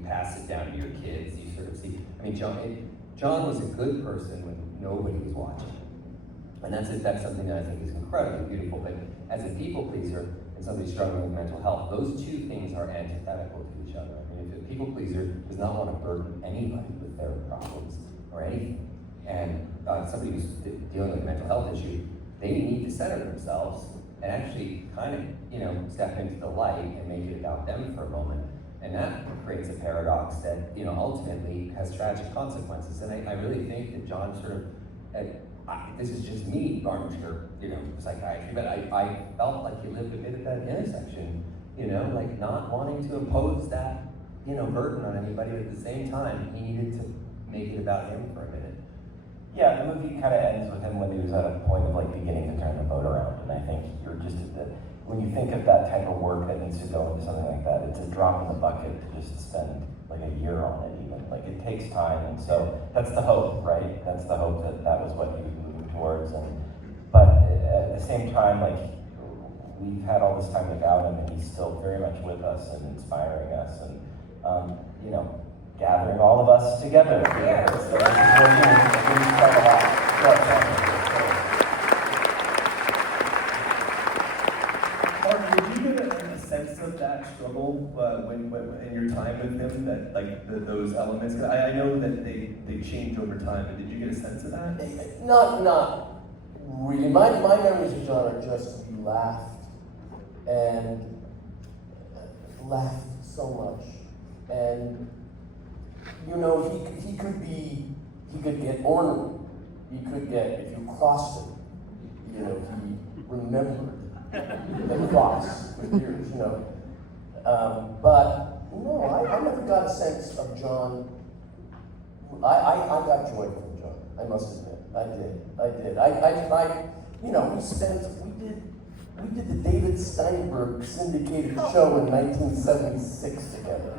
pass it down to your kids. You sort of see. John was a good person when nobody was watching, and that's something that I think is incredibly beautiful. But as a people pleaser, and somebody struggling with mental health, those two things are antithetical to each other. I mean, if a people pleaser does not want to burden anybody with their problems or anything, and somebody who's dealing with a mental health issue, they need to center themselves and actually kind of, step into the light and make it about them for a moment. And that creates a paradox that, ultimately has tragic consequences. And I really think that John sort of, this is just me, armchair, psychiatry, but I felt like he lived a bit at that intersection, like not wanting to impose that, burden on anybody, but at the same time, he needed to make it about him for a minute. Yeah, the movie kind of ends with him when he was at a point of like beginning to turn the boat around, and I think you're just at the, when you think of that type of work that needs to go into something like that, it's a drop in the bucket to just spend like a year on it even. Like it takes time, and so that's the hope, right? That's the hope that that was what he was moving towards. But at the same time, like we've had all this time without him, and he's still very much with us and inspiring us, and gathering all of us together here. So this is working quite a lot. Mark, did you get a sense of that struggle when in your time with him, that like those elements? 'Cause I know that they change over time, but did you get a sense of that? Not really. My memories of John are just he laughed so much, and he could get ornery. He could get, if you crossed him, he remembered the cross for years, But no, I never got a sense of John. I got joy from John. I must admit, I did. We did the David Steinberg syndicated show in 1976 together.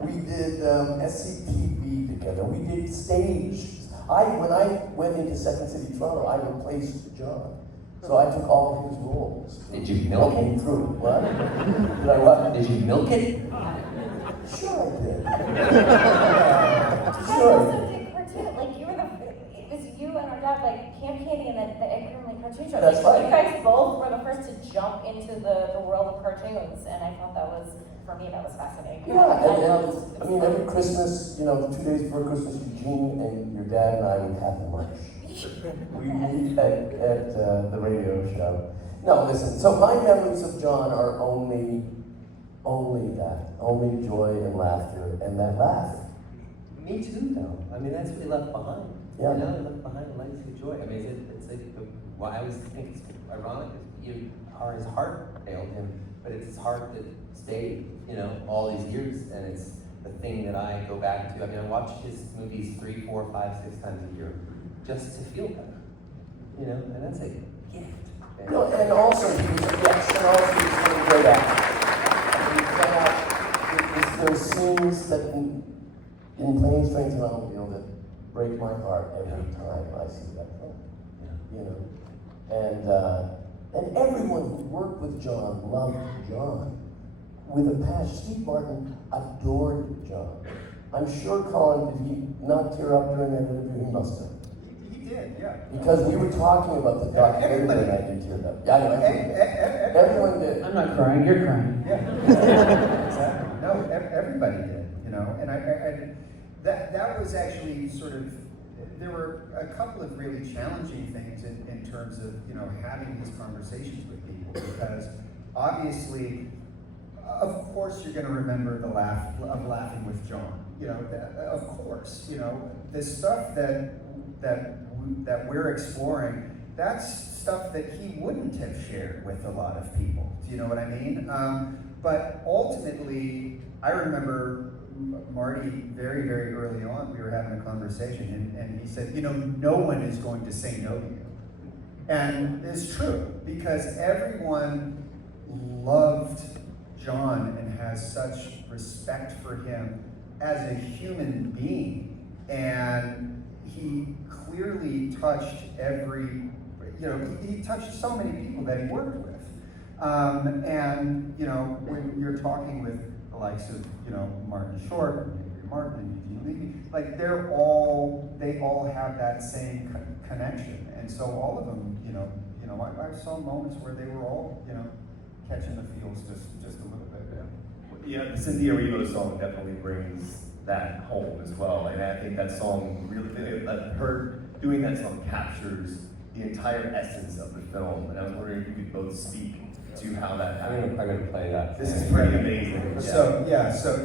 We did SCTV together. We did stage. When I went into Second City Toronto, I replaced John. So I took all of his roles. Did you milk Came it? through. What? Did I what? Did you milk it? Sure I did. You guys Sure. also did cartoon, like it was you and our dad, like Camp Candy and the Ed Grimley cartoon show. That's Like, right. You guys both were the first to jump into the world of cartoons, and I thought that was, for me, that was fascinating. Yeah, and every Christmas, 2 days before Christmas, Eugene and your dad and I would have lunch. We meet at the radio show. No, listen, so my memories of John are only joy and laughter, and that laugh. Me too, though. I mean, that's what he left behind. Yeah. He left behind a legacy of joy. I mean, I always think it's ironic how his heart failed him, but it's his heart that stayed, all these years, and it's the thing that I go back to. I mean, I watch his movies 3, 4, 5, 6 times a year just to feel better, and that's a gift. No, and also he was really great actor. There's scenes that in Planes, Trains, and Automobiles that break my heart every time I see that film. And everyone who worked with John loved John with a passion. Steve Martin adored John. I'm sure, Colin, did he not tear up during that interview? He must have. He did, yeah. Because we were talking about the documentary and I did tear up. Yeah, I know. Everyone did. I'm not crying, you're crying. Yeah, exactly. No, everybody did, and that was actually sort of, there were a couple of really challenging things in terms of, having these conversations with people, because obviously, of course you're going to remember the laugh of laughing with John, of course, the stuff that we're exploring, that's stuff that he wouldn't have shared with a lot of people. Do you know what I mean? But ultimately, I remember Marty very, very early on, we were having a conversation, and he said, no one is going to say no to you. And it's true, because everyone loved John and has such respect for him as a human being. And he clearly touched he touched so many people that he worked with. When you're talking with the likes of, Martin Short and Avery Martin and Eugene Levy, like they all have that same connection. And so all of them, I saw moments where they were all, catching the feels just a little bit. Yeah, the Cynthia Erivo song definitely brings that home as well. And I think that song really, her doing that song captures the entire essence of the film. And I was wondering if you could both speak to how that happened. I'm gonna play that. This is pretty amazing. So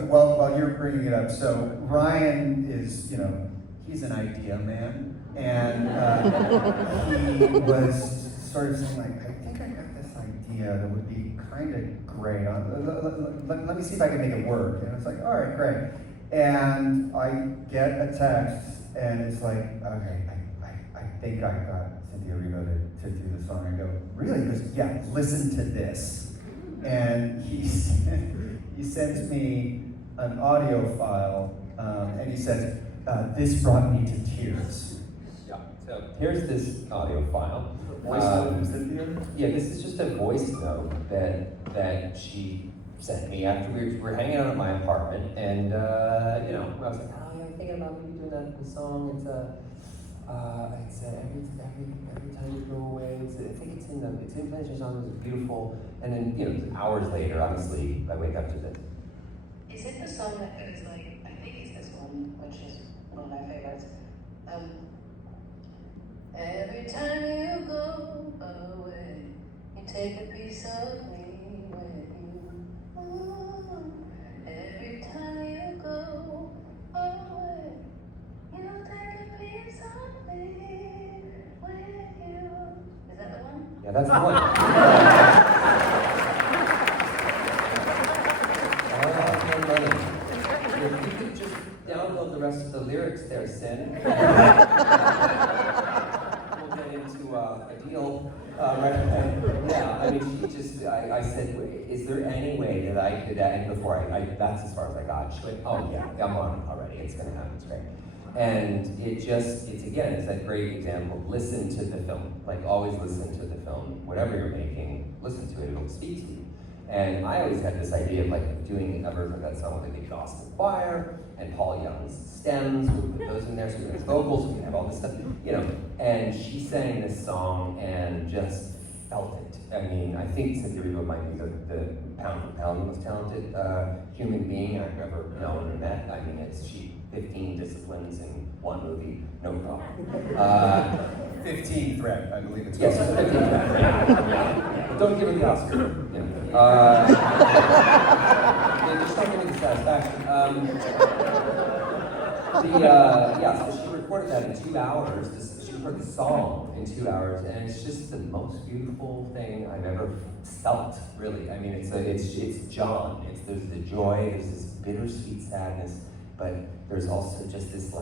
while you're bringing it up, so Ryan is, he's an idea man, and he was sort of saying like, I think I got this idea that would be kind of great. Let me see if I can make it work. And it's like, all right, great. And I get a text, and it's like, okay, I think I got Cynthia Erivo to do the song. I go, really? He goes, yeah, listen to this. And he sends me an audio file, and he says, this brought me to tears. Yeah, so here's this audio file. Voice note from Cynthia? Yeah, this is just a voice note that she sent me after we were hanging out at my apartment, and I was like, oh yeah, I'm thinking about maybe doing the song. It's every time you go away. I think it's in Pleasure Song. It's beautiful, and then hours later, obviously, I wake up to this. Is it the song that goes like, I think it's this one, which is one of my favorites. Every time you go away, you take a piece of me with you. Ooh, every time you go away, you take a piece of me with you. Is that the one? Yeah, that's the one. If you could just download the rest of the lyrics there, Sin. We'll get into a deal right away. Yeah, I mean, I said, is there any way that I could, and before that's as far as I got. She went, oh yeah, I'm on it already, it's gonna happen, it's great. And it's that great example, listen to the film. Like, always listen to the film. Whatever you're making, listen to it, it'll speak to you. And I always had this idea of like doing a version of that song with like the Austin Choir and Paul Young's stems. We would put those in there so we could have vocals, we could have all this stuff, And she sang this song and just felt it. I mean, I think Cynthia Erivo might be the pound for pound most talented human being I've ever known or met. I mean, she 15 disciplines in one movie, no problem. 15 threat, I believe it's Yes, called. 15 times. Don't give her the Oscar. Just don't give her the satisfaction. So she recorded that in 2 hours. She recorded the song in 2 hours, and it's just the most beautiful thing I've ever felt. Really, I mean, it's John. There's the joy, there's this bittersweet sadness, but there's also just this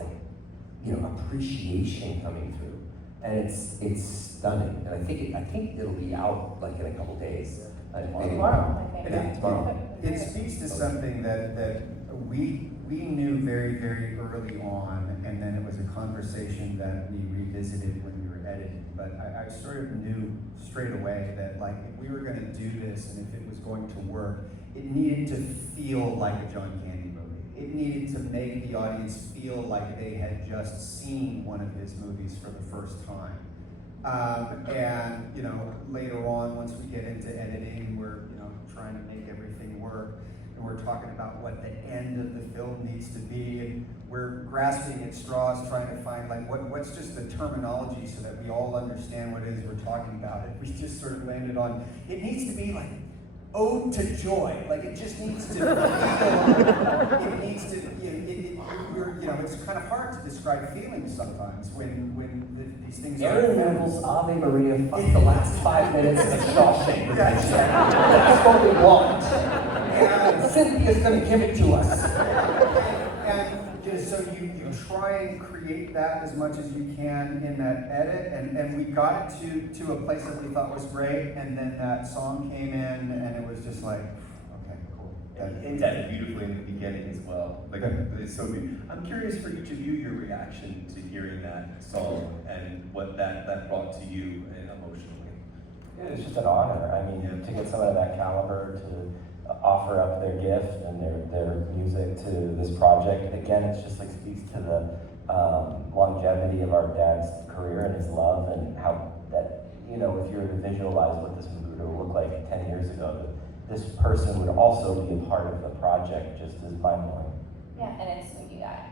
appreciation coming through. And it's stunning, and I think it'll be out like in a couple days. Tomorrow, I think. Yeah, tomorrow. It speaks to something that we knew very, very early on, and then it was a conversation that we revisited when we were editing. But I sort of knew straight away that like if we were going to do this and if it was going to work, it needed to feel like a John Candy movie. It needed to make the audience feel like they had just seen one of his movies for the first time. Later on, once we get into editing, we're trying to make everything work, and we're talking about what the end of the film needs to be, and we're grasping at straws, trying to find like what's just the terminology so that we all understand what it is we're talking about. And we just sort of landed on it needs to be like ode to joy. Like it just needs to feel, it needs to, it's kind of hard to describe feelings sometimes when these things Aaron are. Neville's Ave Maria fucked the last 5 minutes of Shawshank. That's what we want. And Cynthia's gonna give it to us. And so you try and create that as much as you can in that edit, and we got it to a place that we thought was great, and then that song came in, and it was just like, okay, cool. And hinted at it beautifully in the beginning as well. Like, it's so good. I'm curious for each of you, your reaction to hearing that song and what that brought to you emotionally. Yeah, it's just an honor. I mean, to get someone of that caliber to offer up their gift and their music to this project. Again, it's just like speaks to the longevity of our dad's career and his love and how that, you know, if you were to visualize what this movie would look like 10 years ago, that this person would also be a part of the project just as mind-blowing. Yeah, and it's,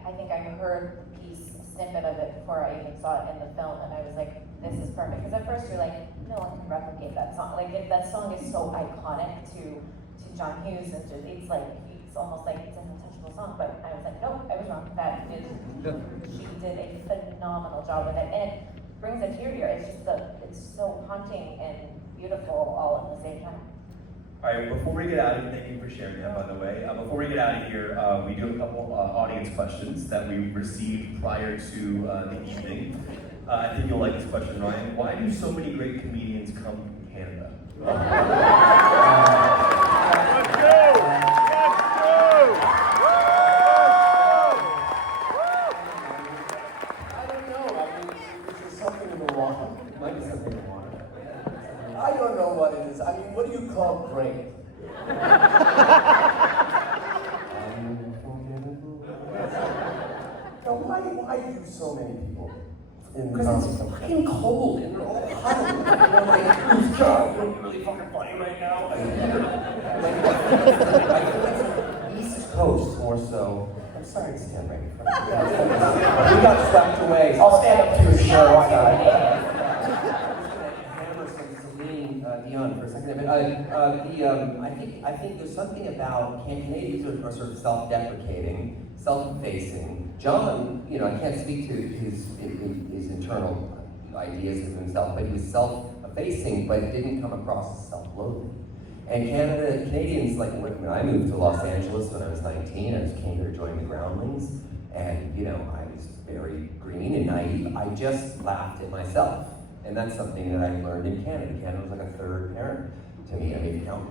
I think I heard a snippet of it before I even saw it in the film, and I was like, this is perfect. Because at first you're like, no one can replicate that song. Like, that song is so iconic to John Hughes, and it's like, it's almost like it's an untouchable song, but I was like, nope, I was wrong. She did a phenomenal job with it, and it brings a tear to your eye. It's so haunting and beautiful all at the same time. All right, before we get out of here, thank you for sharing that, by the way. Before we get out of here, we do have a couple audience questions that we received prior to the evening. I think you'll like this question, Ryan. Why do so many great comedians come from Canada? I don't know. I mean, is there something in the water? Might be something in water. I don't know what it is. I mean, what do you call great? Now, why do so many people in the Because it's fucking cold and we're all huddled. You know, like, John, you're really fucking funny right now. I feel like it's East Coast more so. I'm sorry to stand right in front of you. We got swept away. I'll stand up to your show, why not? Hammer some Celine Dion for a second. But I think there's something about Canadians are sort of self-deprecating, self-effacing. John, you know, I can't speak to his internal ideas of himself, but he was self-effacing, but didn't come across as self-loathing. And Canadians, like when I moved to Los Angeles when I was 19, I just came here to join the Groundlings, and you know, I was very green and naive. I just laughed at myself, and that's something that I learned in Canada. Canada was like a third parent to me. I mean, if you count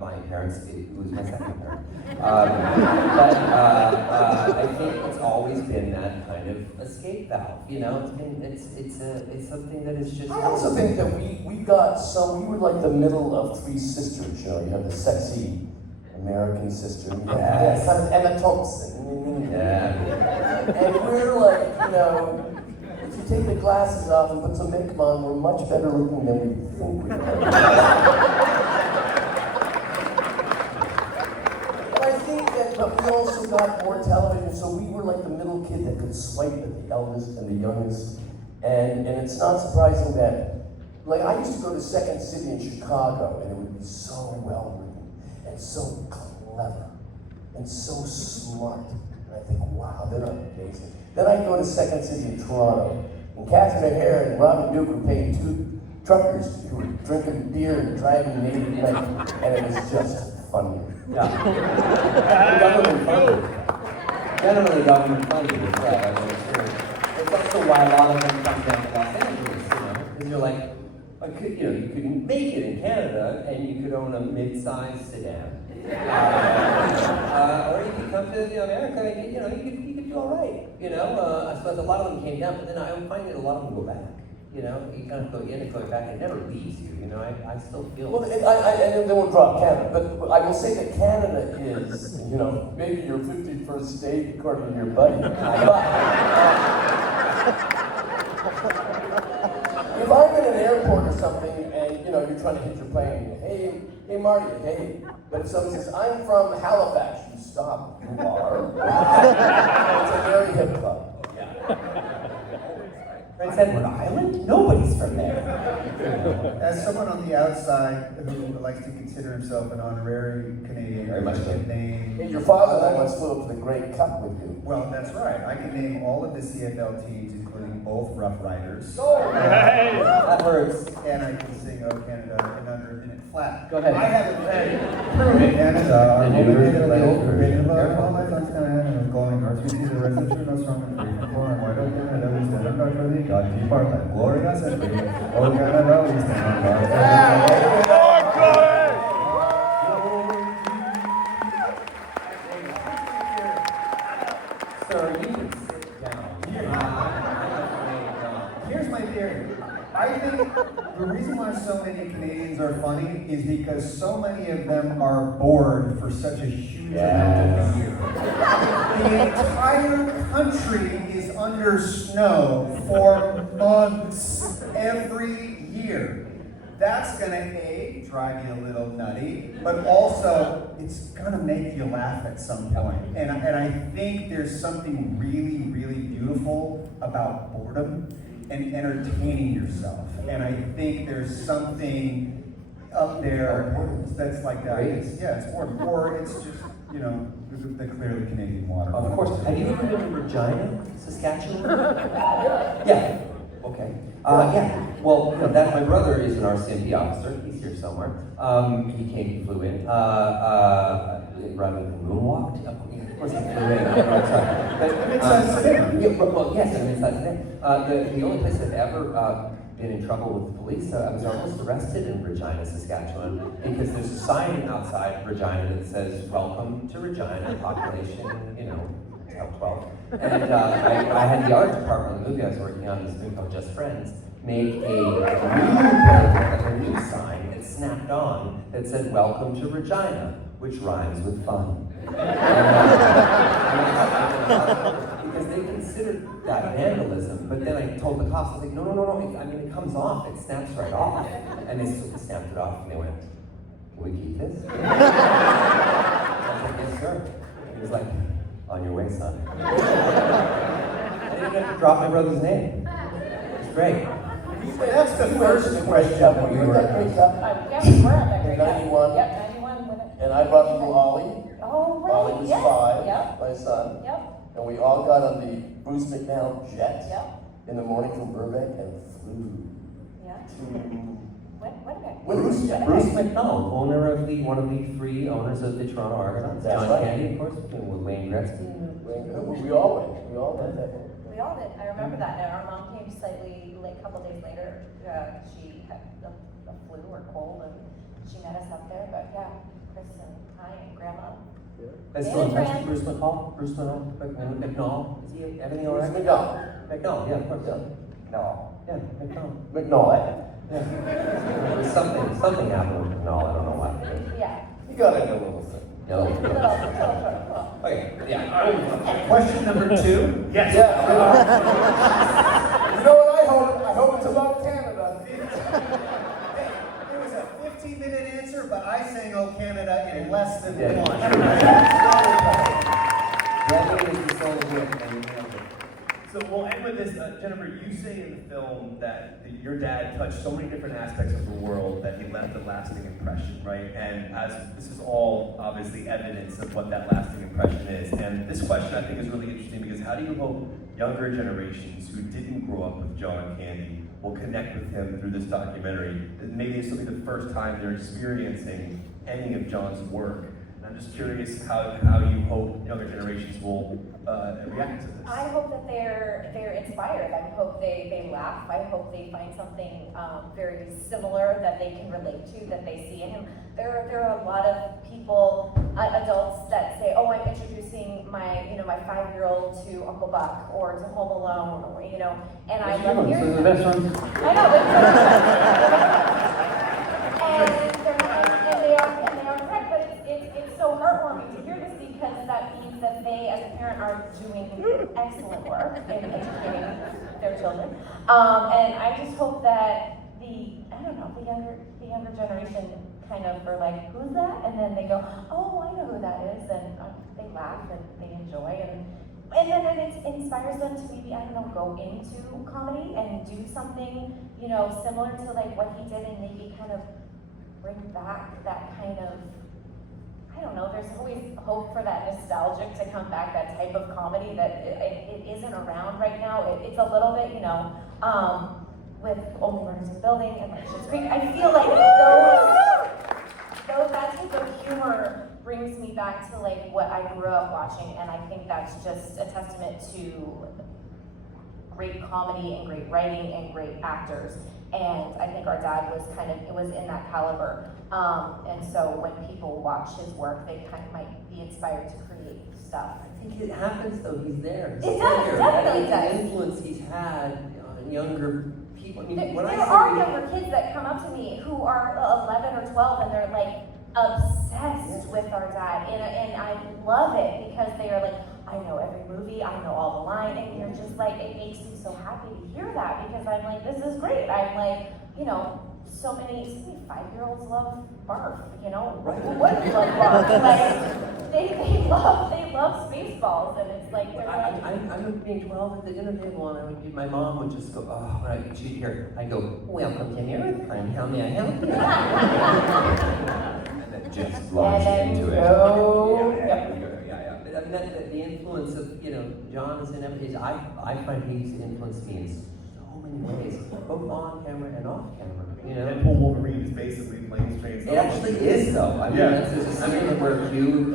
my parents, it was my second parent. But I think it's always been that kind of escape valve. You know, it's something that is just. I also think that we were like the middle of three sisters, you know, you have the sexy American sister, you have kind of Emma Thompson, Yeah. and we're like, you know, if you take the glasses off and put some makeup on, we're much better looking than we think we are. But I think that, but we also got more television, so we were like the middle kid that could swipe at the eldest and the youngest, and it's not surprising that, like, I used to go to Second City in Chicago, and it would be so well written, and so clever, and so smart. And I think, wow, they're amazing. Then I'd go to Second City in Toronto, and Catherine O'Hara and Robin Duke were paying two truckers who were drinking beer and driving naked at night, and it was just funny. Yeah. Government funded. Generally government funded as well. I mean, sure. It's also why a lot of them come down to Los Angeles, you know, because you're like, you could make it in Canada and you could own a mid-sized sedan. Or you could come to America and you could do all right. You know, I suppose a lot of them came down, but then I find that a lot of them go back. You know, you kind of go in and go back. It never leaves you. You know, I still feel. Well, and they won't drop Canada, but I will say that Canada is, you know, maybe your 51st state according to your buddy. If I'm in an airport or something and, you know, you're trying to hit your plane, hey Marty, hey. But if someone says, I'm from Halifax, you stop. You are. It's a very hip club. Prince Edward Island? Nobody's from there. As someone on the outside who likes to consider himself an honorary Canadian, Very much I so. can name. Hey, your father once flew up to the Great Cup with you. Well, that's right. I can name all of the CFL teams, including both Rough Riders. That hurts. And I can sing "Oh Canada" in under a minute flat. Go ahead. I have a pen. Canada, our home and the land, created above all my thoughts and going our species of residue, no strong and free from foreign white of Canada, we stand on guard for thee, God keep our land glorious and free. Oh Canada, we stand on guard for thee. Sir, you can sit down. Here's my theory. I think the reason why so many Canadians are funny is because so many of them are bored for such a huge amount of the year. The entire country is under snow for months every year. That's gonna A, drive you a little nutty, but also it's gonna make you laugh at some point. And I think there's something really, really beautiful about boredom and entertaining yourself. And I think there's something up there that's like that. Yeah, it's boredom. Or it's just, you know, the clearly Canadian water. Of course. Have you ever been to Regina, Saskatchewan? Yeah. Okay. Yeah. Well, you know, that my brother is an RCMP officer. He's here somewhere. He flew in. Rather than moonwalked. Of course, he flew in. I'm sorry. But, yeah, well, yes, I'm inside today. The only place I've ever been in trouble with the police, I was almost arrested in Regina, Saskatchewan, because there's a sign outside Regina that says, "Welcome to Regina, population, you know, about 12." And I had the art department of the movie I was working on, this movie called Just Friends, make a new sign that snapped on that said, "Welcome to Regina," which rhymes with fun. Because they considered that vandalism, but then I told the cops, I was like, no, I mean, it comes off, it snaps right off. And they snapped it off, and they went, "Can we keep this?" I was like, "Yes, sir." He was like, "On your way, son." I didn't have to drop my brother's name. It's great. That's the first question that we were asking. Yeah, we were at that In great 91. Yep, 91 with it. And I brought little Ollie. Oh, right, Ollie was yes. 5, Yep, my son. yep, And we all got on the Bruce McNally jet yep, in the morning from Burbank and flew yeah. to What did I? Winnipeg. Bruce McNally, one of the 3 owners of the Toronto Argonauts. That's John right. Candy, of course, with Wayne Gretzky. We all went. We all went that way. We all did. I remember that. And our mom came slightly late, a couple days later. She had the flu or cold, and she met us up there. But yeah, Chris and I and Grandma. I still in touch with Bruce McCall. Bruce McNall. Is he everything all right? McNall, yeah, of course. No. Yeah, McNall. McNally. Yeah. There was something happened with McNall. I don't know what. Yeah. You got a little thing. No. Little. Okay. Yeah. Question number 2. Yes. Yeah. You know what I hope? I hope it's about Canada. It was a 15-minute answer, but I sang "Oh Canada" in less than Yeah. one. Brevity is the soul of wit, and you know it. So we'll end with this. Jennifer, you say in the film that your dad touched so many different aspects of the world that he left a lasting impression, right? And as this is all obviously evidence of what that lasting impression is. And this question I think is really interesting because how do you hope younger generations who didn't grow up with John Candy will connect with him through this documentary? Maybe this will be the first time they're experiencing any of John's work. And I'm just curious how you hope younger generations will react to this. I hope that they're inspired. I hope they laugh. I hope they find something very similar that they can relate to, that they see in him. There are a lot of people, adults that say, "Oh, I'm introducing my 5-year-old to Uncle Buck or to Home Alone," or, and I love hearing them. I know, and they are correct, but it's so heartwarming to hear this because that means that they, as a parent, are doing excellent work in educating their children. And I just hope that the younger generation kind of are like, "Who's that?" And then they go, "Oh, I know who that is," and they laugh and they enjoy and then it inspires them to maybe, go into comedy and do something, similar to like what he did and maybe kind of bring back that kind of, there's always hope for that nostalgic to come back, that type of comedy that it isn't around right now. It's a little bit, with Only Murders in the Building and like Schitt's Creek. I feel like that type of humor brings me back to like what I grew up watching, and I think that's just a testament to great comedy and great writing and great actors. And I think our dad was it was in that caliber. And so when people watch his work, they kind of might be inspired to create stuff. I think it happens though. He's there. It does, definitely That does. influence he's had on younger people. I mean, There are younger kids that come up to me who are 11 or 12 and they're like obsessed with our dad. And I love it because they are like, I know every movie, I know all the line, and you're just like, it makes me so happy to hear that because I'm like, this is great. I'm like, you know, so many 5-year-olds love Barf, you know? Right. Who wouldn't love Barf? Like, they love Spaceballs, and it's like, they're like, I remember being 12 at the dinner table, and I would my mom would just go, oh, when she'd hear, I'd go, welcome to Marathon, how may I help you? And then just launched into it. Yeah. But I mean, the influence of, you know, John is in everything. I find he's influenced me in so many ways, both on camera and off camera. You know? Deadpool Wolverine is basically planes, trains, It actually is, though. I mean, Yeah. there's a scene where Hugh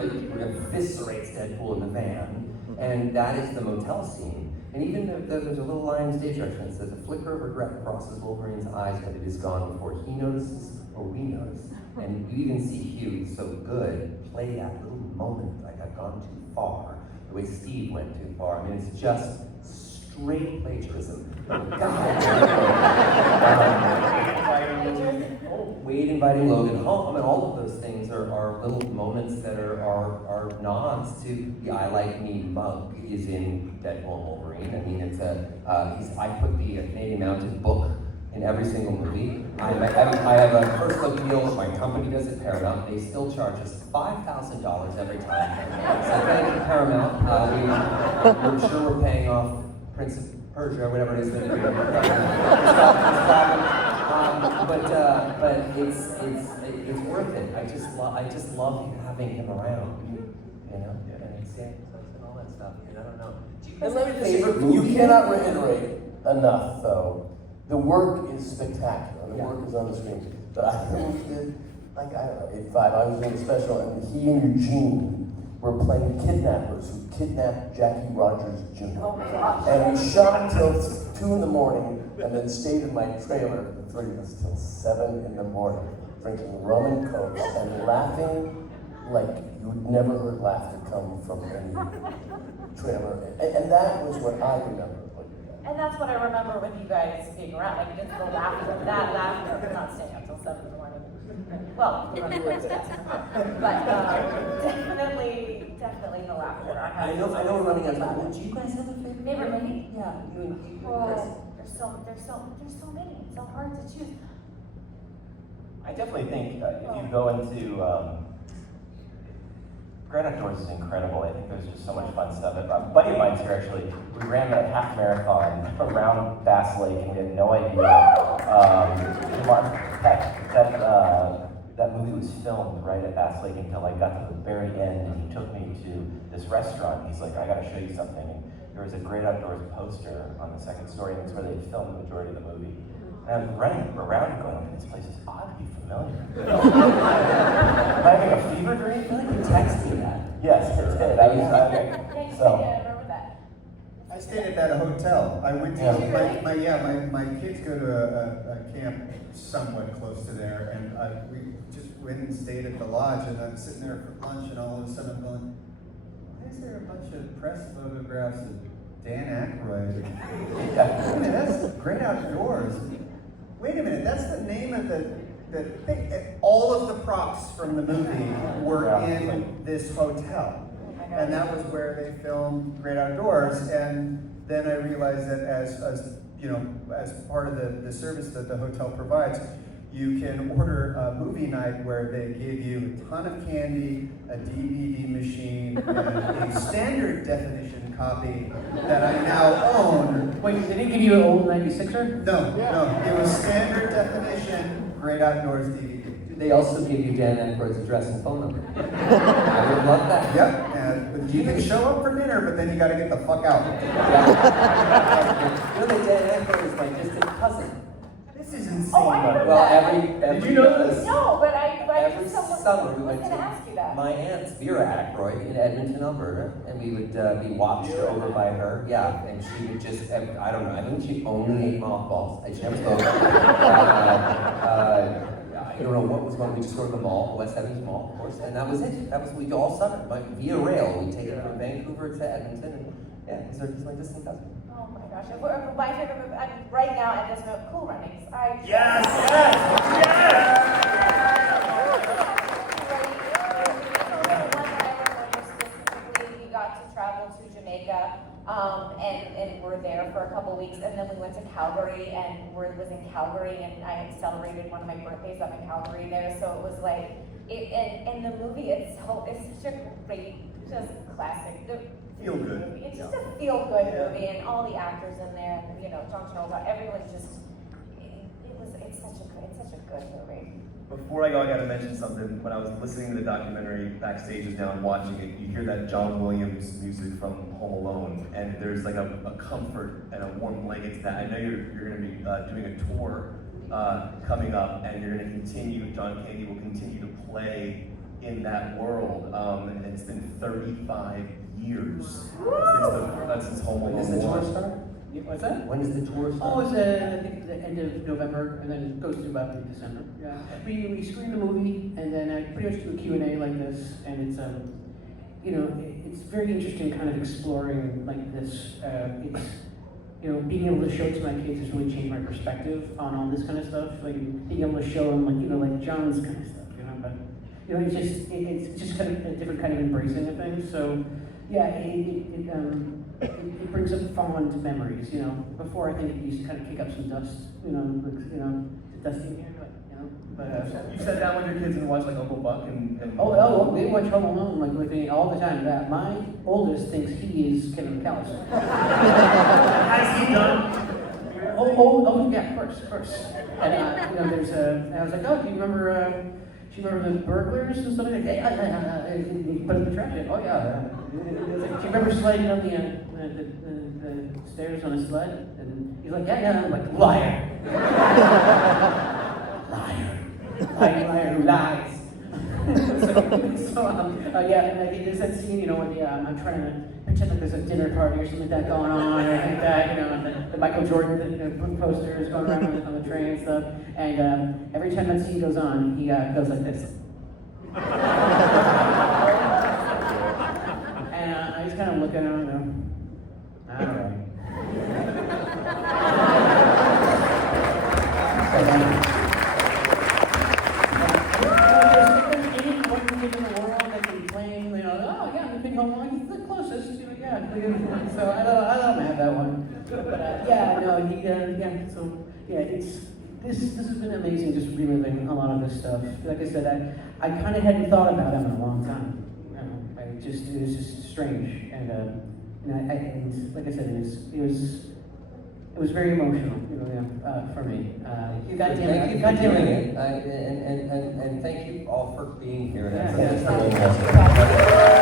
eviscerates Deadpool in the van, and that is the motel scene. And even there's a little line in stage direction that says, a flicker of regret crosses Wolverine's eyes, but it is gone before he notices or we notice. And you even see Hugh, he's so good, play that little moment like I've gone too far, the way Steve went too far. I mean, it's just straight plagiarism. Wade inviting Logan home, and all of those things are little moments that are nods to the I Like Me mug is in Deadpool and Wolverine. I mean, it's I put the Canadian Mounted book in every single movie. I have a first look deal with my company does it, Paramount. They still charge us $5,000 every time. So thank you, Paramount. We're sure we're paying off Prince of Persia or whatever it is. But it's worth it. I just love having him around. You know, and it's and all that stuff. And I don't know. Do you guys And let have me a just favorite say, movie? you cannot reiterate enough, though. The work is spectacular. The work is on the screen. But I think, like, I don't know, '85, I was doing a special, and he and Eugene were playing kidnappers who kidnapped Jackie Rogers Jr. oh my gosh. And we shot until 2 in the morning, and then stayed in my trailer, the three of us, till 7 in the morning, drinking rum and cokes and laughing like you would never heard laughter come from any trailer. And that was what I remember. And that's what I remember with you guys being around, like just the laughter, that laughter. We're not staying up till 7 in the morning. Well, we're running towards that. But definitely the laughter. I know we're running out of time. Do you guys have a favorite movie? Yeah, you and Chris. There's so many. It's so hard to choose. I definitely think if you go into Grand Outdoors is incredible. I think there's just so much fun stuff. A buddy of mine's here actually. We ran a half marathon around Bass Lake, and we had no idea. That movie was filmed right at Bass Lake until I got to the very end, and he took me to this restaurant. He's like, I got to show you something. And there was a Great Outdoors poster on the second story, and it's where they filmed the majority of the movie. And I'm running around going, this place is oddly familiar. Am I having a fever dream? I feel like you texted me that. Yes, it did. I Remember that. I stayed at that hotel. I went to my kids go to a camp somewhat close to there, and we just went and stayed at the lodge. And I'm sitting there for lunch, and all of a sudden I'm going, why is there a bunch of press photographs of Dan Aykroyd? Wait a minute, that's Great Outdoors. Wait a minute, that's the name of the thing. All of the props from the movie were in this hotel. And that was where they filmed Great Outdoors. And then I realized that as you know, as part of the service that the hotel provides, you can order a movie night where they give you a ton of candy, a DVD machine, and a standard definition copy that I now own. Wait, they didn't give you an old 96er? No, it was standard definition, Great Outdoors DVD. They also give you Dan Aykroyd's address and phone number. I would love that. Yep, and you can show up for dinner, but then you gotta get the fuck out. You know that Dan Aykroyd is my distant cousin. This is insane. Oh, I heard Well, that. every Did you know this? No, but every summer we was went going to ask you that. my aunt's Vera Aykroyd in Edmonton, Alberta, and we would be watched over by her. Yeah, and she would just, I don't know, I think she only ate mothballs. She never spoke. I don't know what was going on. We just go to the mall, West Edmonton Mall, of course, and that was it. That was we all summer. Via rail, we take it from Vancouver to Edmonton, and yeah, he's my distant cousin. Oh my gosh. My favorite movie, right now at this moment, Cool Runnings. Yes! The one that I remember specifically, we got to travel to and then we went to Calgary, and was in Calgary, and I had celebrated one of my birthdays up in Calgary there, so it was like, and the movie itself is such a great, just classic, Feel good. movie. It's just a feel-good movie, and all the actors in there, and, John Travolta, everyone's just, it's such a good movie. Before I go, I gotta mention something. When I was listening to the documentary backstage just now and watching it, you hear that John Williams music from Home Alone, and there's like a comfort and a warm blanket to that. I know you're gonna be doing a tour coming up, and you're gonna continue. John Candy will continue to play in that world, and it's been 35 years since Home Alone. When does the tour 1. start? What's that? When does the tour start? Oh, it's I think the end of November, and then it goes to about mid-December. Yeah. We screen the movie, and then I pretty much do a Q&A like this, and it's it's very interesting, kind of exploring like this. It's being able to show it to my kids has really changed my perspective on all this kind of stuff. Like being able to show them like John's kind of stuff, but it's just kind of a different kind of embracing of things. So yeah, it brings up fond memories. Before I think it used to kind of kick up some dust. It's dusty in here, but You sat down with your kids and watched like Uncle Buck and we watch Home Alone like all the time. That my oldest thinks he is Kevin McAllister. Has he done? Oh yeah, of course. And and I was like, oh, do you remember? Do you remember the burglars and stuff like that? Yeah. He put up the trash. Oh yeah. Do you remember sliding down the stairs on a sled? And he's like, yeah. I'm like, liar. Liar who lies. And I think there's that scene, when I'm trying to pretend like there's a dinner party or something like that going on, or like that, and the Michael Jordan poster is going around on the train and stuff. And every time that scene goes on, he goes like this. And I just kind of look at him and go, all right. So I let him have that one. This has been amazing, just reliving a lot of this stuff. Like I said, I kind of hadn't thought about him in a long time. It was just strange, and like I said, it was very emotional, for me. Thank you for doing it, and thank you all for being here. Yeah.